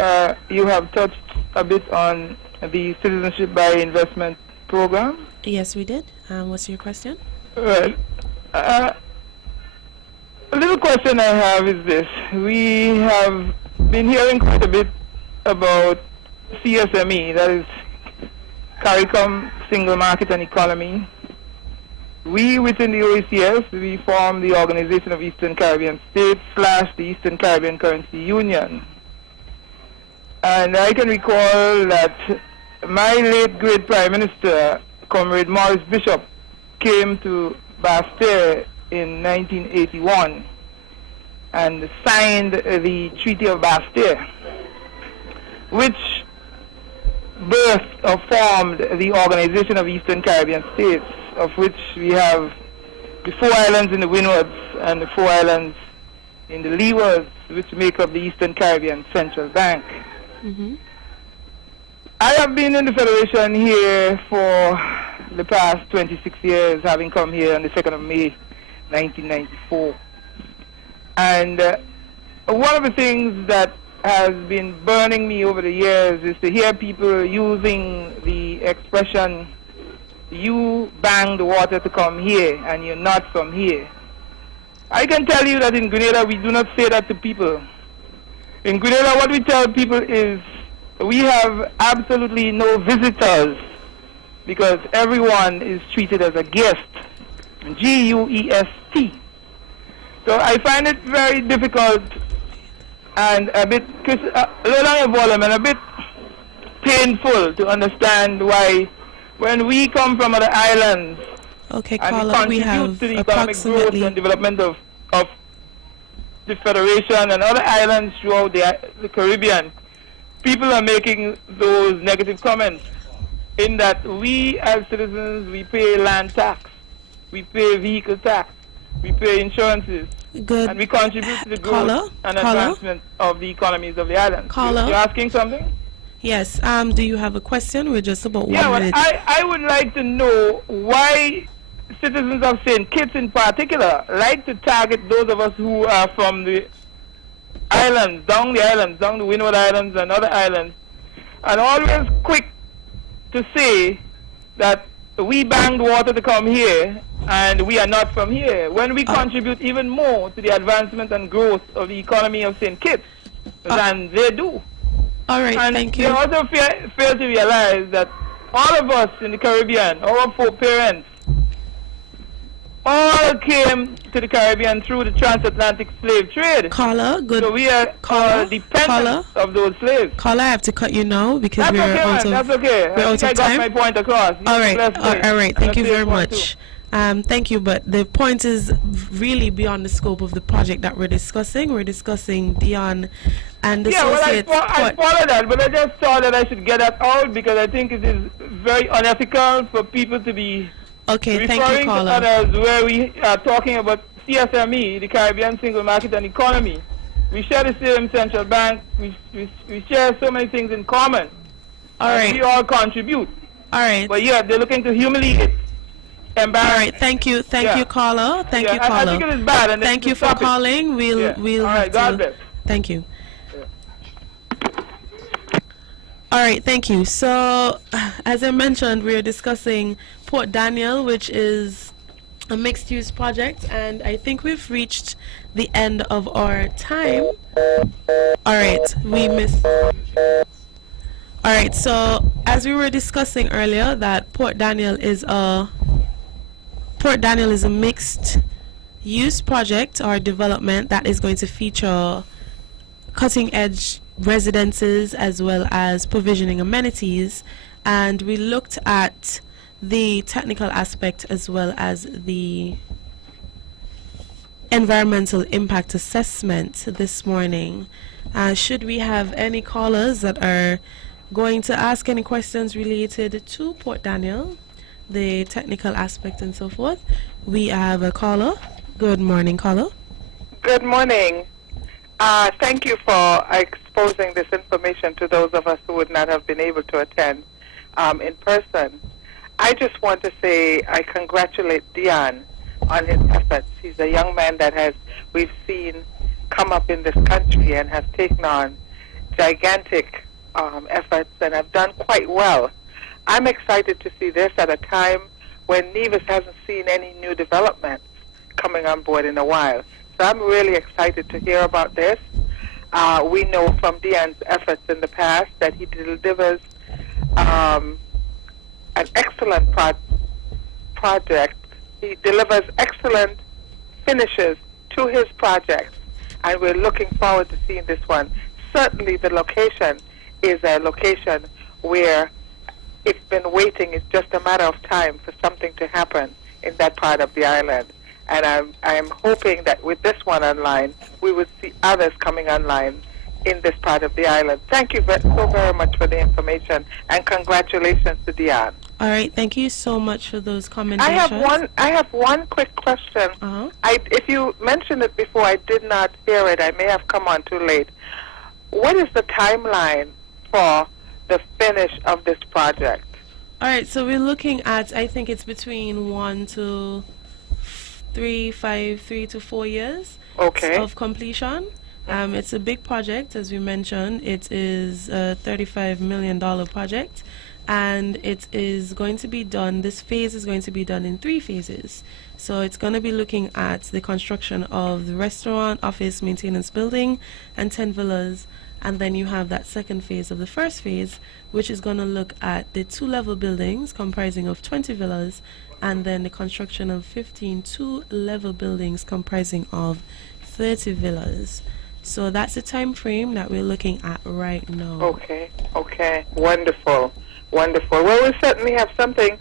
have touched a bit on the Citizenship by Investment program. Yes, we did. What's your question? Right. A little question I have is this. We have been hearing quite a bit about CSME, that is CARICOM, Single Market and Economy. We within the OECS, we form the Organization of Eastern Caribbean States / the Eastern Caribbean Currency Union. And I can recall that my late great Prime Minister, Comrade Maurice Bishop, came to Basseterre in 1981 and signed the Treaty of Basseterre, which birthed or formed the Organization of Eastern Caribbean States, of which we have the 4 islands in the Windwards and the 4 islands in the Leewards, which make up the Eastern Caribbean Central Bank. Mm-hmm. I have been in the Federation here for the past 26 years, having come here on the 2nd of May, 1994. And one of the things that has been burning me over the years is to hear people using the expression, you bang the water to come here and you're not from here. I can tell you that in Grenada we do not say that to people. In Grenada what we tell people is we have absolutely no visitors because everyone is treated as a guest, G-U-E-S-T. So I find it very difficult and a bit low down your volume and a bit painful to understand why when we come from other islands okay, and caller, we contribute have to the economic growth approximately and development of the Federation and other islands throughout the Caribbean, people are making those negative comments in that we as citizens, we pay land tax, we pay vehicle tax, we pay insurances, good. And we contribute to the growth and advancement of the economies of the islands. Caller? You're asking something? Yes. Do you have a question? We're just about 1 minute. I would like to know why citizens of St. Kitts in particular like to target those of us who are from the islands, down the Windward Islands and other islands, and always quick to say that we banged water to come here and we are not from here, when we contribute even more to the advancement and growth of the economy of St. Kitts than they do. All right, and thank you. they also fail to realize that all of us in the Caribbean, our foreparents, all world came to the Caribbean through the transatlantic slave trade. Caller, good. So we are Caller, dependent of those slaves. Caller, I have to cut you now because That's we're okay, out man. of That's okay. we're I out think of I time. got my point across. You All have a right, blessed day. all right. Thank And you a safe very one, much. too. Thank you, but the point is really beyond the scope of the project that we're discussing. We're discussing Dion and Yeah, well, Associates. I follow that, but I just thought that I should get that out because I think it is very unethical for people to be Okay, thank you, referring to caller. others where we are talking about CSME, the Caribbean Single Market and Economy. We share the same central bank. We share so many things in common. All right. We all contribute. All right. But yeah, they're looking to humiliate, embarrass. All right. Thank you, Yeah. caller. Thank Yeah, you, I caller. think it is bad. And Thank to you for stop it. calling. We'll Yeah. we'll All have right, God to- bless. Thank you. All right, thank you. So, as I mentioned, we're discussing Port Daniel, which is a mixed-use project, and I think we've reached the end of our time. All right, we missed. All right, so as we were discussing earlier, that Port Daniel is a mixed-use project or development that is going to feature cutting-edge residences as well as provisioning amenities, and we looked at the technical aspect as well as the environmental impact assessment this morning. Should we have any callers that are going to ask any questions related to Port Daniel, the technical aspect and so forth? We have a caller. Good morning, caller. Good morning. Thank you for exposing this information to those of us who would not have been able to attend in person. I just want to say I congratulate Dion on his efforts. He's a young man that we've seen come up in this country and has taken on gigantic efforts and have done quite well. I'm excited to see this at a time when Nevis hasn't seen any new developments coming on board in a while. So I'm really excited to hear about this. We know from Dion's efforts in the past that he delivers an excellent project. He delivers excellent finishes to his projects, and we're looking forward to seeing this one. Certainly the location is a location where it's been waiting. It's just a matter of time for something to happen in that part of the island. And I'm hoping that with this one online, we would see others coming online in this part of the island. Thank you so very much for the information, and congratulations to Dion. All right, thank you so much for those commendations. I have one quick question. If you mentioned it before, I did not hear it. I may have come on too late. What is the timeline for the finish of this project? All right, so we're looking at, I think it's between 1 to 3 to 4 years of completion. It's a big project, as we mentioned. It is a $35 million project, and it is going to be done, this phase is going to be done in 3 phases. So it's going to be looking at the construction of the restaurant, office, maintenance building, and 10 villas. And then you have that second phase of the first phase, which is going to look at the 2-level buildings comprising of 20 villas, and then the construction of 15 2-level buildings comprising of 30 villas. So that's the time frame that we're looking at right now. Okay. Wonderful. Well, we certainly have something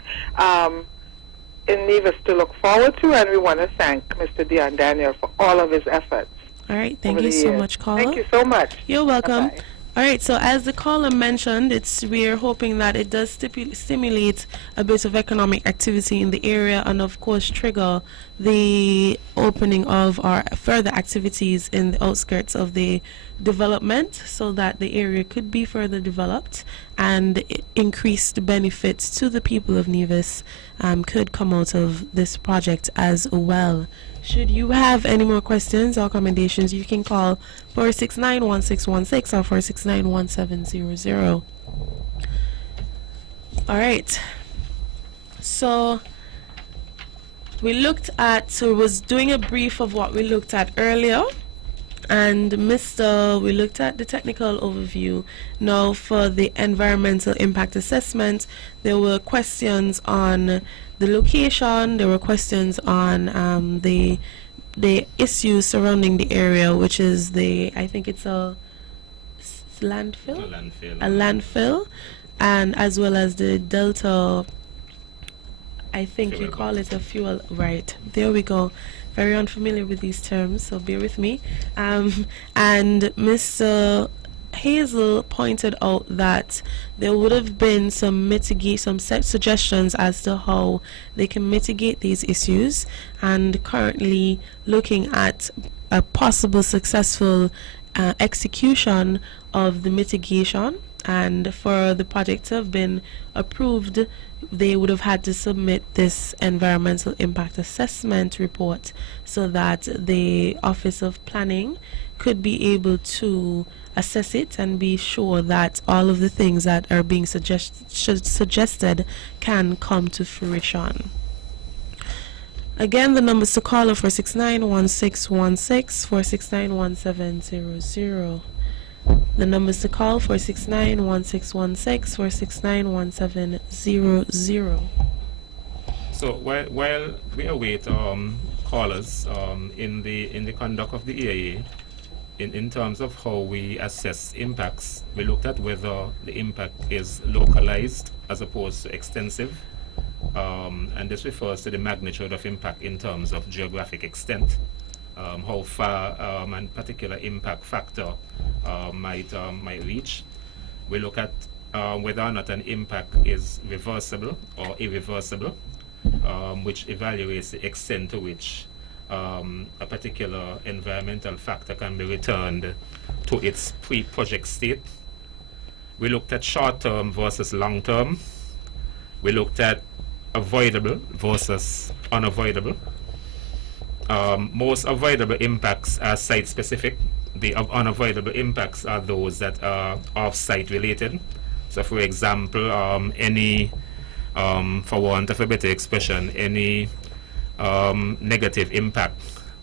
in Nevis to look forward to, and we want to thank Mr. Dion Daniel for all of his efforts. All right, thank you so much, caller. Thank you so much. You're welcome. Bye-bye. All right, so as the caller mentioned, we're hoping that it does stimulate a bit of economic activity in the area, and of course trigger the opening of our further activities in the outskirts of the development, so that the area could be further developed, and increased benefits to the people of Nevis could come out of this project as well. Should you have any more questions or recommendations, you can call 469-1616 or 469-1700. All right. So we was doing a brief of what we looked at earlier, And we looked at the technical overview. Now for the environmental impact assessment, there were questions on the location, there were questions on the issues surrounding the area, which is I think it's a landfill? A landfill, and as well as the Delta, I think you call it a fuel, right? There we go. Very unfamiliar with these terms, so bear with me. And Mr. Hazel pointed out that there would have been some suggestions as to how they can mitigate these issues, and currently looking at a possible successful execution of the mitigation. And for the project to have been approved, they would have had to submit this environmental impact assessment report so that the Office of Planning could be able to assess it and be sure that all of the things that are being suggested can come to fruition. Again, the numbers to call are 469-1616, 469-1700. The numbers to call 469-1616, 469-1700. So while we await callers in the conduct of the EIA, in terms of how we assess impacts, we looked at whether the impact is localized as opposed to extensive, and this refers to the magnitude of impact in terms of geographic extent, how far and particular impact factor might reach. We look at whether or not an impact is reversible or irreversible, which evaluates the extent to which a particular environmental factor can be returned to its pre-project state. We looked at short-term versus long-term. We looked at avoidable versus unavoidable. Most avoidable impacts are site-specific. The unavoidable impacts are those that are off-site related. So, for example, any, for want of a better expression, any negative impact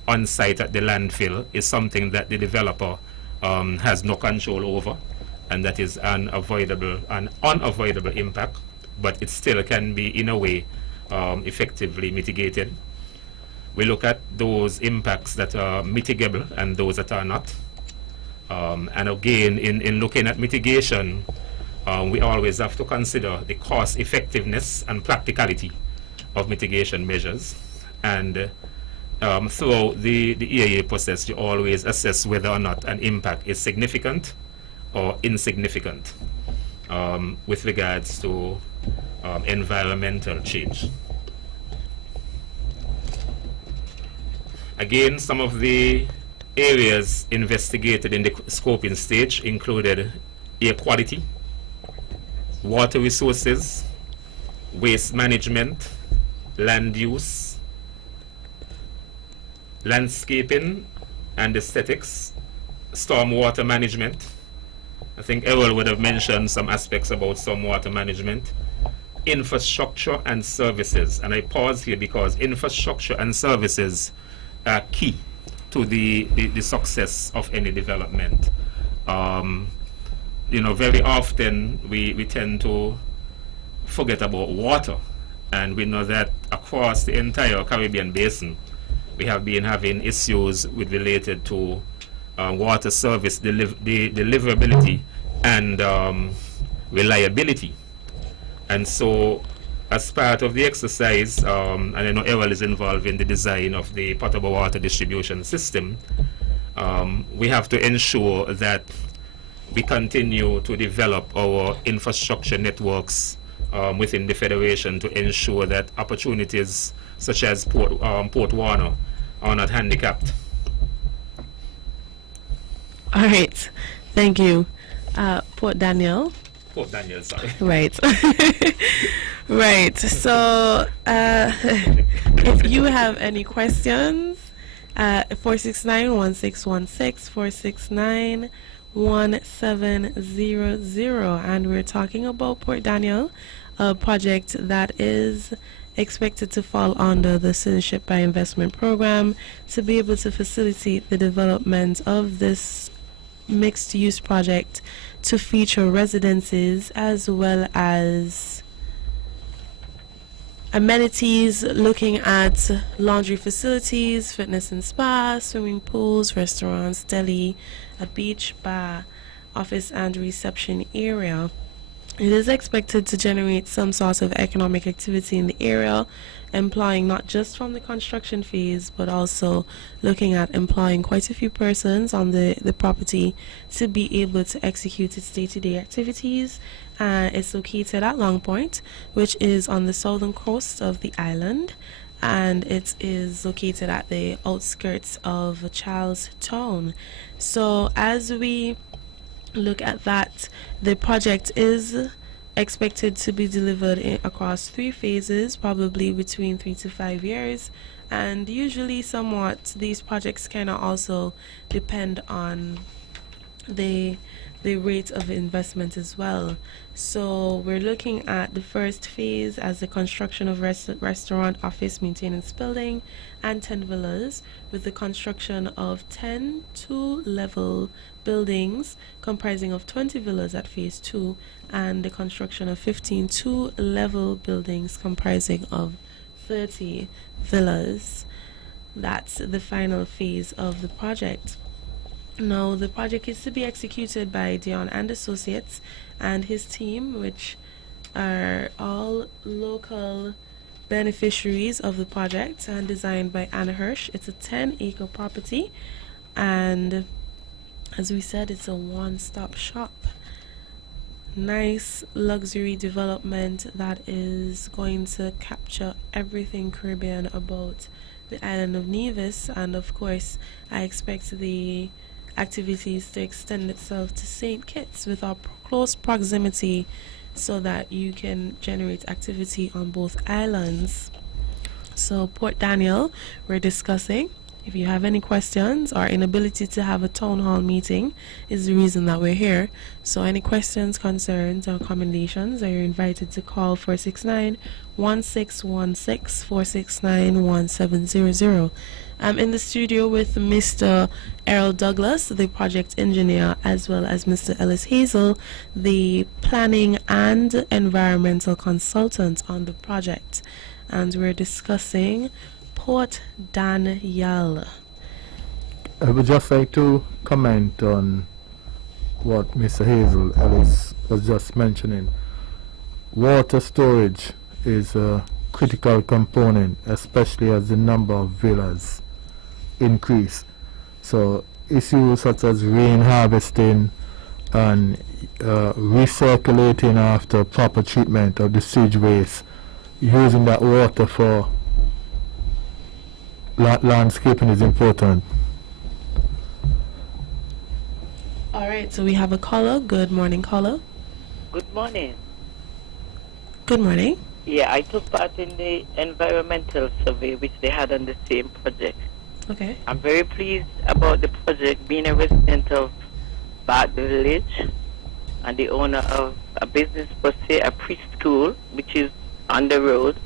on site at the landfill is something that the developer has no control over, and that is an unavoidable impact, but it still can be in a way effectively mitigated. We look at those impacts that are mitigable and those that are not. And again, in looking at mitigation, we always have to consider the cost effectiveness and practicality of mitigation measures. And throughout the EIA process, you always assess whether or not an impact is significant or insignificant with regards to environmental change. Again, some of the areas investigated in the scoping stage included air quality, water resources, waste management, land use, landscaping and aesthetics, stormwater management. I think Errol would have mentioned some aspects about stormwater management, infrastructure and services. And I pause here because infrastructure and services are key to the success of any development. Very often we tend to forget about water, and we know that across the entire Caribbean basin, we have been having issues related to water service deliverability and reliability. And so, as part of the exercise, and I know Errol is involved in the design of the potable water distribution system, we have to ensure that we continue to develop our infrastructure networks within the Federation to ensure that opportunities such as Port Warner are not handicapped. All right, thank you. Port Daniel. Port Daniel, sorry. Right. Right. So, if you have any questions, 469-1616, 469-1700, and we're talking about Port Daniel, a project that is expected to fall under the Citizenship by Investment program to be able to facilitate the development of this mixed-use project to feature residences as well as amenities, looking at laundry facilities, fitness and spa, swimming pools, restaurants, deli, a beach, bar, office and reception area. It is expected to generate some sort of economic activity in the area, employing not just from the construction phase, but also looking at employing quite a few persons on the property to be able to execute its day-to-day activities. It's located at Long Point, which is on the southern coast of the island, and it is located at the outskirts of Charlestown. So as we look at that, the project is expected to be delivered across 3 phases, probably between 3 to 5 years, and usually somewhat these projects kind of also depend on the rate of investment as well. So we're looking at the first phase as the construction of restaurant, office, maintenance building, and 10 villas, with the construction of 10 two-level buildings comprising of 20 villas at phase 2, and the construction of 15 two-level buildings comprising of 30 villas. That's the final phase of the project. Now, the project is to be executed by Dion and Associates and his team, which are all local beneficiaries of the project, and designed by Anna Hirsch. It's a 10-acre property, and as we said, it's a one-stop shop. Nice luxury development that is going to capture everything Caribbean about the island of Nevis, and of course I expect the activities to extend itself to St. Kitts with our close proximity, so that you can generate activity on both islands. So Port Daniel, we're discussing. If you have any questions, our inability to have a town hall meeting is the reason that we're here. So any questions, concerns, or commendations, are you invited to call 469-1616, 469-1700. I'm in the studio with Mr. Errol Douglas, the project engineer, as well as Mr. Ellis Hazel, the planning and environmental consultant on the project. And we're discussing Port Daniel. I would just like to comment on what Mr. Hazel Ellis was just mentioning. Water storage is a critical component, especially as the number of villas increase. So issues such as rain harvesting and recirculating after proper treatment of the sewage waste, using that water for landscaping is important. All right, so we have a caller. Good morning, caller. Good morning. Good morning. Yeah, I took part in the environmental survey which they had on the same project. Okay. I'm very pleased about the project, being a resident of Bath Village and the owner of a business per se, a preschool, which is on the road.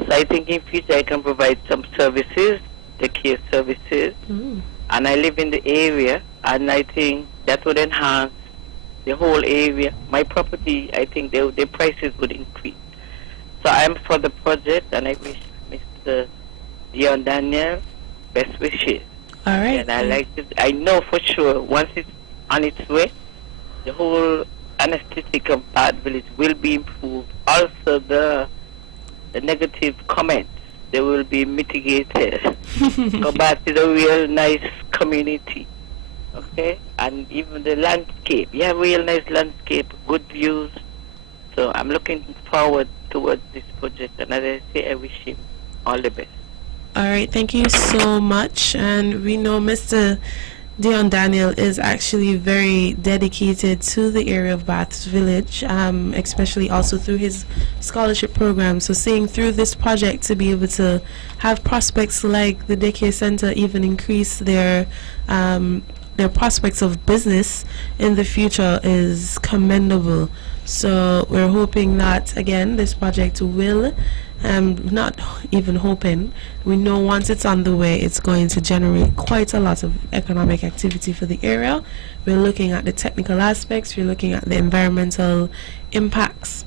So I think in future I can provide some services, the care services, and I live in the area, and I think that would enhance the whole area. My property, I think the prices would increase. So I'm for the project, and I wish Mr. Dion Daniel best wishes. All right. And I know for sure once it's on its way, the whole anesthetic of Bath Village will be improved. Also, the negative comments, they will be mitigated. So Bath is a real nice community, okay? And even the landscape, you have real nice landscape, good views. So I'm looking forward towards this project, and as I say, I wish him all the best. All right, thank you so much. And we know Mr. Dion Daniel is actually very dedicated to the area of Bath Village, especially also through his scholarship program. So seeing through this project to be able to have prospects like the daycare center even increase their prospects of business in the future is commendable. So we're hoping that, again, this project will not even hoping. We know once it's on the way, it's going to generate quite a lot of economic activity for the area. We're looking at the technical aspects, we're looking at the environmental impacts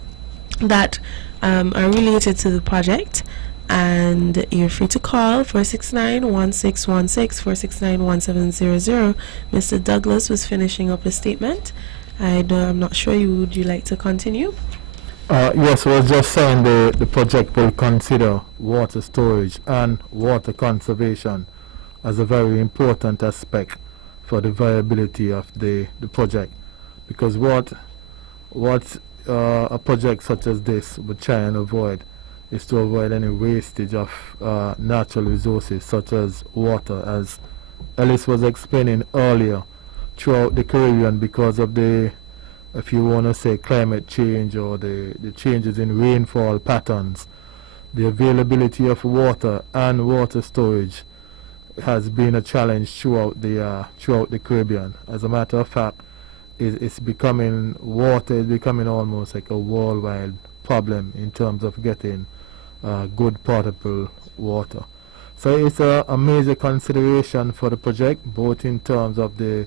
that are related to the project. And you're free to call 469-1616, 469-1700. Mr. Douglas was finishing up a statement. I'm not sure, would you like to continue? Yes, I was just saying the project will consider water storage and water conservation as a very important aspect for the viability of the project. Because what a project such as this would try and avoid is to avoid any wastage of natural resources such as water, as Ellis was explaining earlier, throughout the Caribbean, because of the, if you want to say, climate change or the changes in rainfall patterns. The availability of water and water storage has been a challenge throughout the Caribbean. As a matter of fact, water is becoming almost like a worldwide problem in terms of getting good potable water. So it's a major consideration for the project, both in terms of the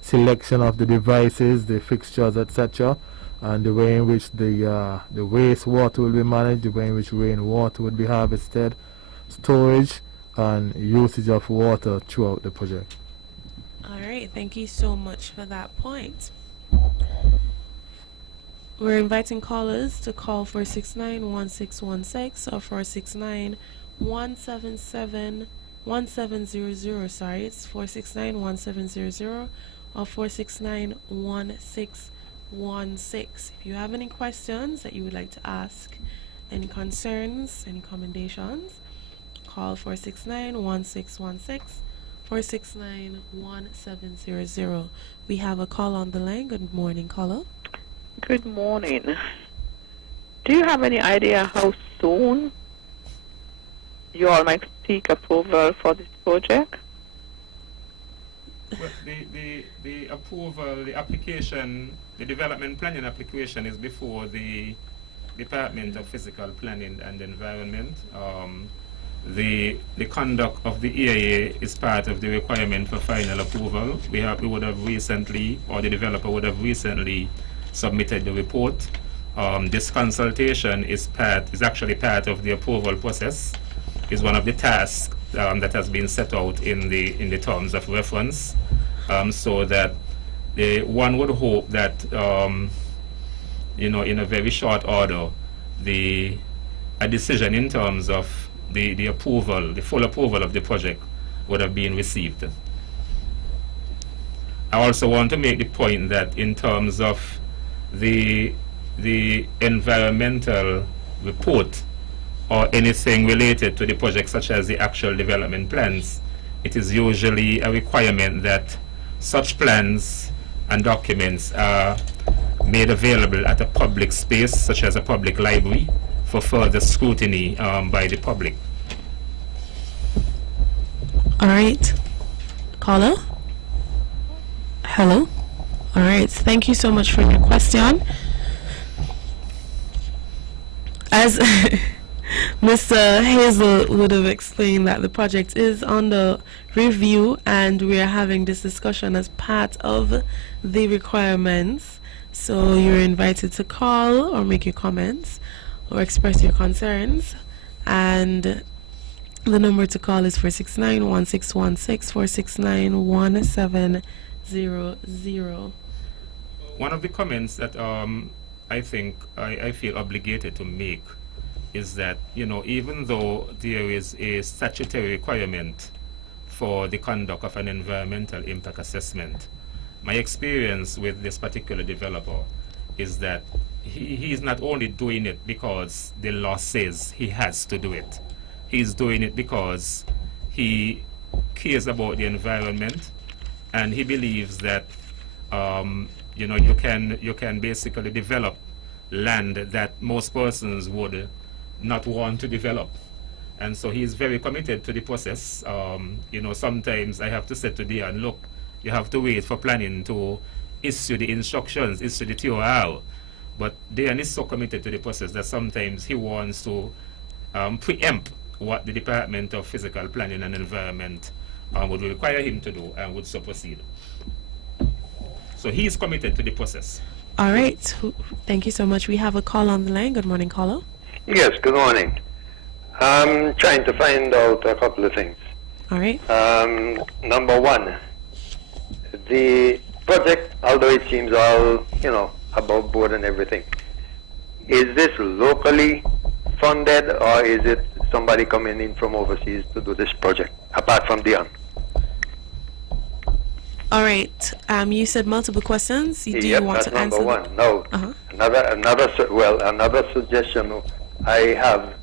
selection of the devices, the fixtures, etc., and the way in which the wastewater will be managed, the way in which rainwater would be harvested, storage and usage of water throughout the project. All right, thank you so much for that point. We're inviting callers to call 469-1616 or 469-177-1700. Sorry, it's 469-1700 or 469-1616. If you have any questions that you would like to ask, any concerns, any commendations, call 469-1616, 469-1700. We have a call on the line. Good morning, caller. Good morning. Do you have any idea how soon you all might seek approval for this project? Well, the approval, the application, the development planning application is before the Department of Physical Planning and Environment. The conduct of the EIA is part of the requirement for final approval. We would have recently, or the developer would have recently submitted the report. This consultation is actually part of the approval process. Is one of the tasks that has been set out in the terms of reference, so that one would hope that in a very short order, a decision in terms of the approval, the full approval of the project would have been received. I also want to make the point that in terms of the environmental report or anything related to the project, such as the actual development plans, it is usually a requirement that such plans and documents are made available at a public space, such as a public library, for further scrutiny by the public. All right. Caller? Hello? All right. Thank you so much for your question. As Mr. Hazel would have explained, that the project is under review and we are having this discussion as part of the requirements. So you're invited to call or make your comments or express your concerns, and the number to call is 469-1616, 469-1700. One of the comments that I think I feel obligated to make is that, even though there is a statutory requirement for the conduct of an environmental impact assessment, my experience with this particular developer is that he is not only doing it because the law says he has to do it. He's doing it because he cares about the environment, and he believes that you can basically develop land that most persons would not want to develop. And so he's very committed to the process. Sometimes I have to say to Dion, look, you have to wait for planning to issue the instructions, issue the TOR. But Dion is so committed to the process that sometimes he wants to preempt what the Department of Physical Planning and Environment would require him to do and would supersede. So he is committed to the process. All right. Thank you so much. We have a call on the line. Good morning, caller. Yes, good morning. I'm trying to find out a couple of things. All right. Number one, the project, although it seems all, above board and everything, is this locally funded or is it somebody coming in from overseas to do this project, apart from Dion? All right. You said multiple questions. Do you want that's to answer? number one. No. Another suggestion I have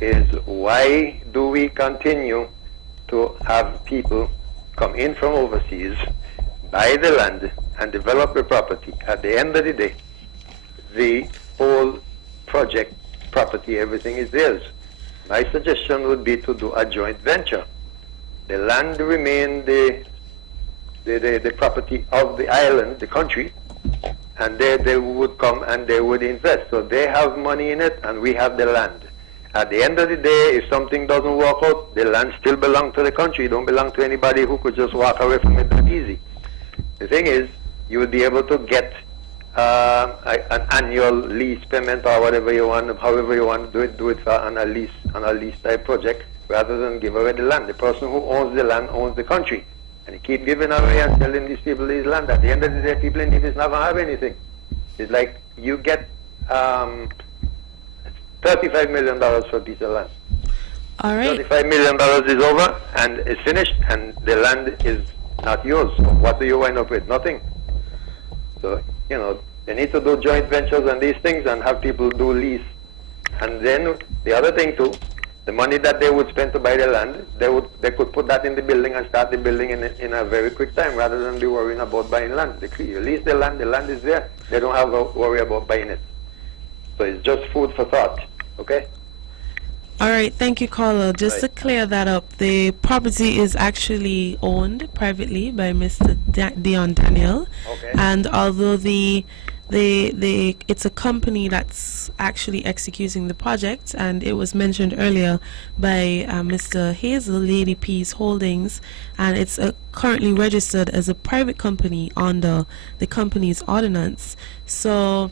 is, why do we continue to have people come in from overseas, buy the land, and develop the property? At the end of the day, the whole project, property, everything is theirs. My suggestion would be to do a joint venture. The land remain the property of the island, the country, and they would come and they would invest. So they have money in it and we have the land. At the end of the day, if something doesn't work out, the land still belongs to the country. It don't belong to anybody who could just walk away from it that easy. The thing is, you would be able to get an annual lease payment or whatever you want, however you want to do it for on a lease type project, rather than give away the land. The person who owns the land owns the country. And you keep giving away and selling these people this land. At the end of the day, people in Nevis never have anything. It's like you get $35 million for a piece of land. All right. $35 million is over and it's finished, and the land is not yours. So what do you wind up with? Nothing. So, they need to do joint ventures and these things and have people do lease. And then the other thing too, the money that they would spend to buy the land, they could put that in the building and start the building in a very quick time, rather than be worrying about buying land. You lease the land is there. They don't have to worry about buying it. So it's just food for thought. Okay? All right. Thank you, caller. Just to clear that up, the property is actually owned privately by Mr. Dion Daniel. Okay. And although it's a company that's actually executing the project, and it was mentioned earlier by Mr. Hazel, Lady Peace Holdings, and it's currently registered as a private company under the company's ordinance. So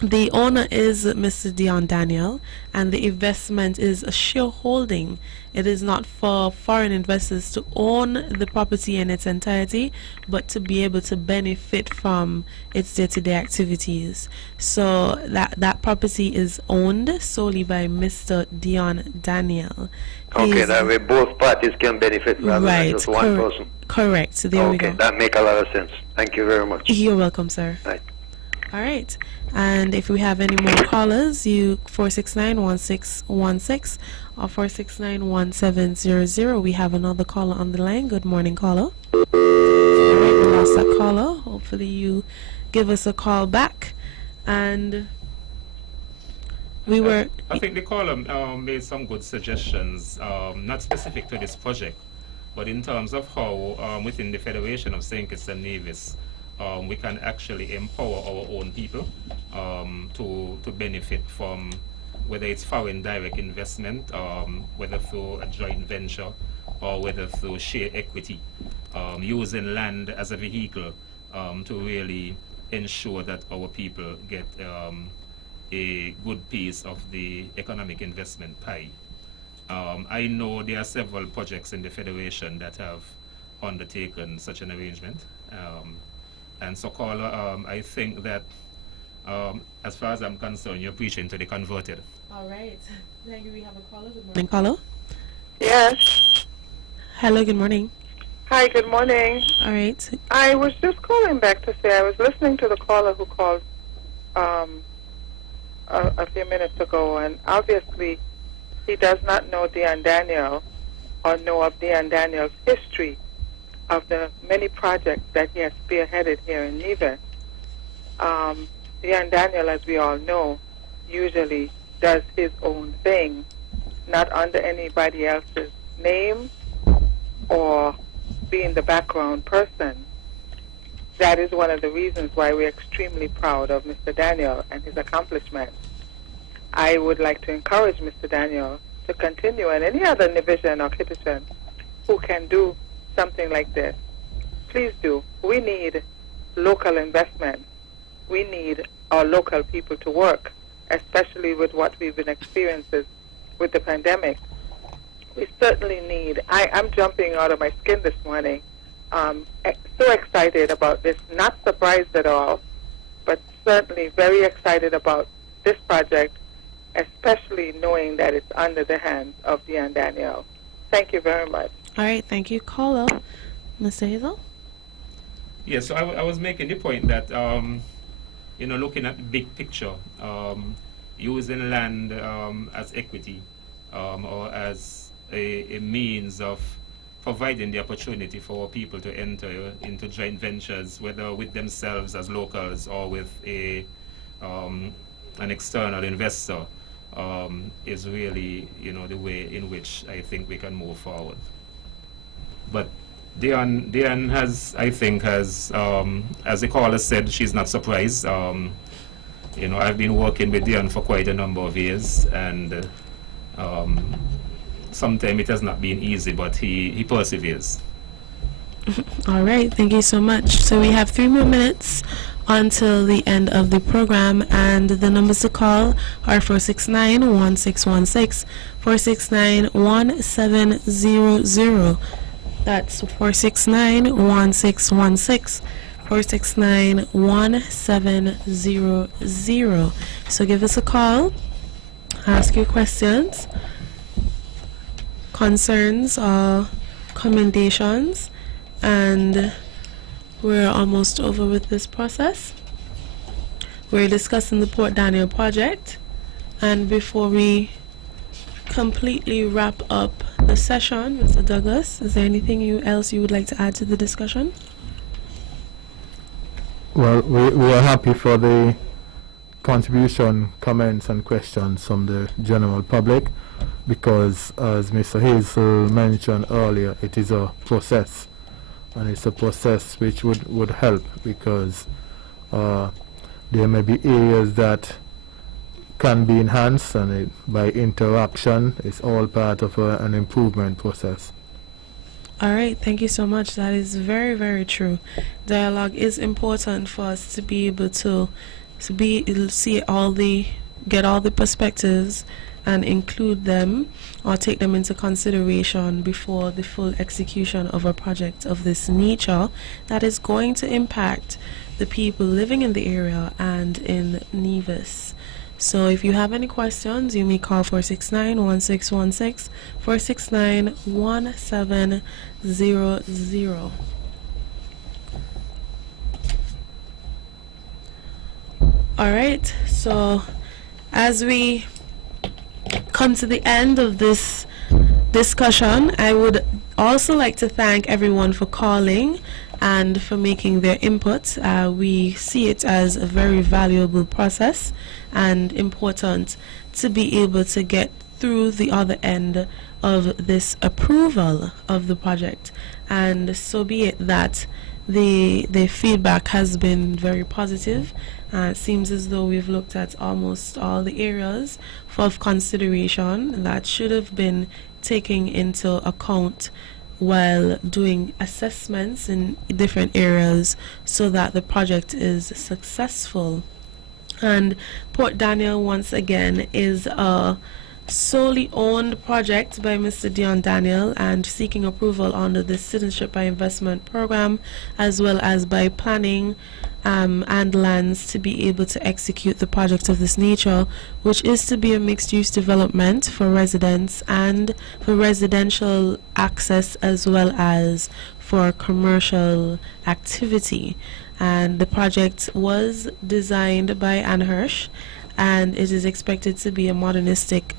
the owner is Mr. Dion Daniel, and the investment is a shareholding. It is not for foreign investors to own the property in its entirety, but to be able to benefit from its day-to-day activities. So that property is owned solely by Mr. Dion Daniel. Okay, that way both parties can benefit rather than just one person. Correct. So there we go. Okay, that makes a lot of sense. Thank you very much. You're welcome, sir. Right. All right. And if we have any more callers, you 469-1616 or 469-1700. We have another caller on the line. Good morning, caller. All right, we lost that caller. Hopefully you give us a call back. And we were... I think the caller made some good suggestions, not specific to this project, but in terms of how within the Federation of St. Kitts and Nevis, we can actually empower our own people to benefit from, whether it's foreign direct investment, whether through a joint venture or whether through share equity, using land as a vehicle to really ensure that our people get a good piece of the economic investment pie. I know there are several projects in the Federation that have undertaken such an arrangement. And so, caller, I think that as far as I'm concerned, you're preaching to the converted. All right. Thank you. We have a caller. Good morning, caller. Yes. Hello, good morning. Hi, good morning. All right. I was just calling back to say I was listening to the caller who called a few minutes ago, and obviously he does not know Dion Daniel or know of Dion Daniel's history of the many projects that he has spearheaded here in Nevis. Dion Daniel, as we all know, usually does his own thing, not under anybody else's name or being the background person. That is one of the reasons why we're extremely proud of Mr. Daniel and his accomplishments. I would like to encourage Mr. Daniel to continue, and any other division or Kittitian who can do something like this, please do. We need local investment. We need our local people to work, especially with what we've been experiencing with the pandemic. We certainly need, I'm jumping out of my skin this morning. So excited about this, not surprised at all, but certainly very excited about this project, especially knowing that it's under the hands of Dion Daniel. Thank you very much. All right, thank you, caller. Mr. Hazel? Yes, so I was making the point that, looking at the big picture, using land as equity or as a means of providing the opportunity for people to enter into joint ventures, whether with themselves as locals or with an external investor, is really, the way in which I think we can move forward. But Dion has, as the caller said, she's not surprised. I've been working with Dion for quite a number of years, and sometimes it has not been easy, but he perseveres. All right, thank you so much. So we have 3 more minutes until the end of the program, and the numbers to call are 469-1616, 469-1700. That's 469-1616, 469-1700. So give us a call, ask your questions, concerns, or commendations, and we're almost over with this process. We're discussing the Port Daniel project, and before we completely wrap up the session, Mr. Douglas, is there anything else you would like to add to the discussion? Well, we are happy for the contribution, comments and questions from the general public, because as Mr. Hazel mentioned earlier, it is a process, and it's a process which would help, because there may be areas that can be enhanced, and by interaction, it's all part of an improvement process. All right, thank you so much. That is very, very true. Dialogue is important for us to be able to get all the perspectives and include them or take them into consideration before the full execution of a project of this nature that is going to impact the people living in the area and in Nevis. So if you have any questions, you may call 469-1616, 469-1700. All right, so as we come to the end of this discussion, I would also like to thank everyone for calling and for making their input. We see it as a very valuable process and important to be able to get through the other end of this approval of the project. And so be it that the feedback has been very positive. It seems as though we've looked at almost all the areas of consideration that should have been taken into account while doing assessments in different areas so that the project is successful. And Port Daniel, once again, is a solely owned project by Mr. Dion Daniel and seeking approval under the Citizenship by Investment program, as well as by planning and lands to be able to execute the project of this nature, which is to be a mixed-use development for residents and for residential access as well as for commercial activity. And the project was designed by Anne Hirsch, and it is expected to be a modernistic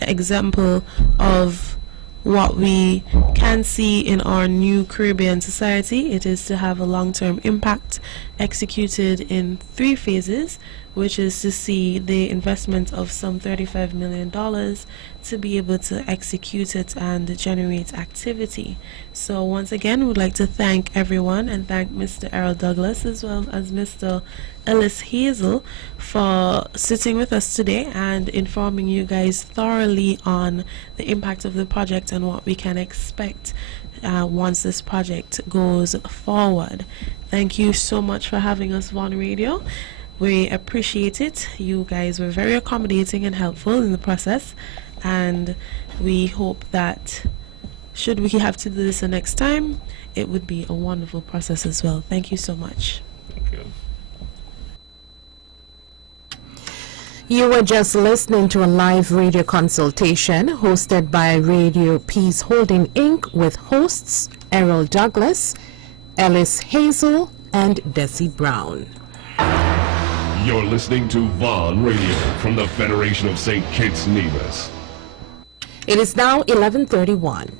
example of what we can see in our new Caribbean society. It is to have a long-term impact executed in 3 phases, which is to see the investment of some $35 million to be able to execute it and generate activity. So once again, we would like to thank everyone and thank Mr. Errol Douglas as well as Mr. Ellis Hazel for sitting with us today and informing you guys thoroughly on the impact of the project and what we can expect once this project goes forward. Thank you so much for having us on radio. We appreciate it. You guys were very accommodating and helpful in the process, and we hope that should we have to do this the next time, it would be a wonderful process as well. Thank you so much. Thank you. You were just listening to a live radio consultation hosted by Radio Peace Holding Inc. with hosts Errol Douglas, Ellis Hazel, and Desi Brown. You're listening to Vaughn Radio from the Federation of St. Kitts Nevis. It is now 11:31.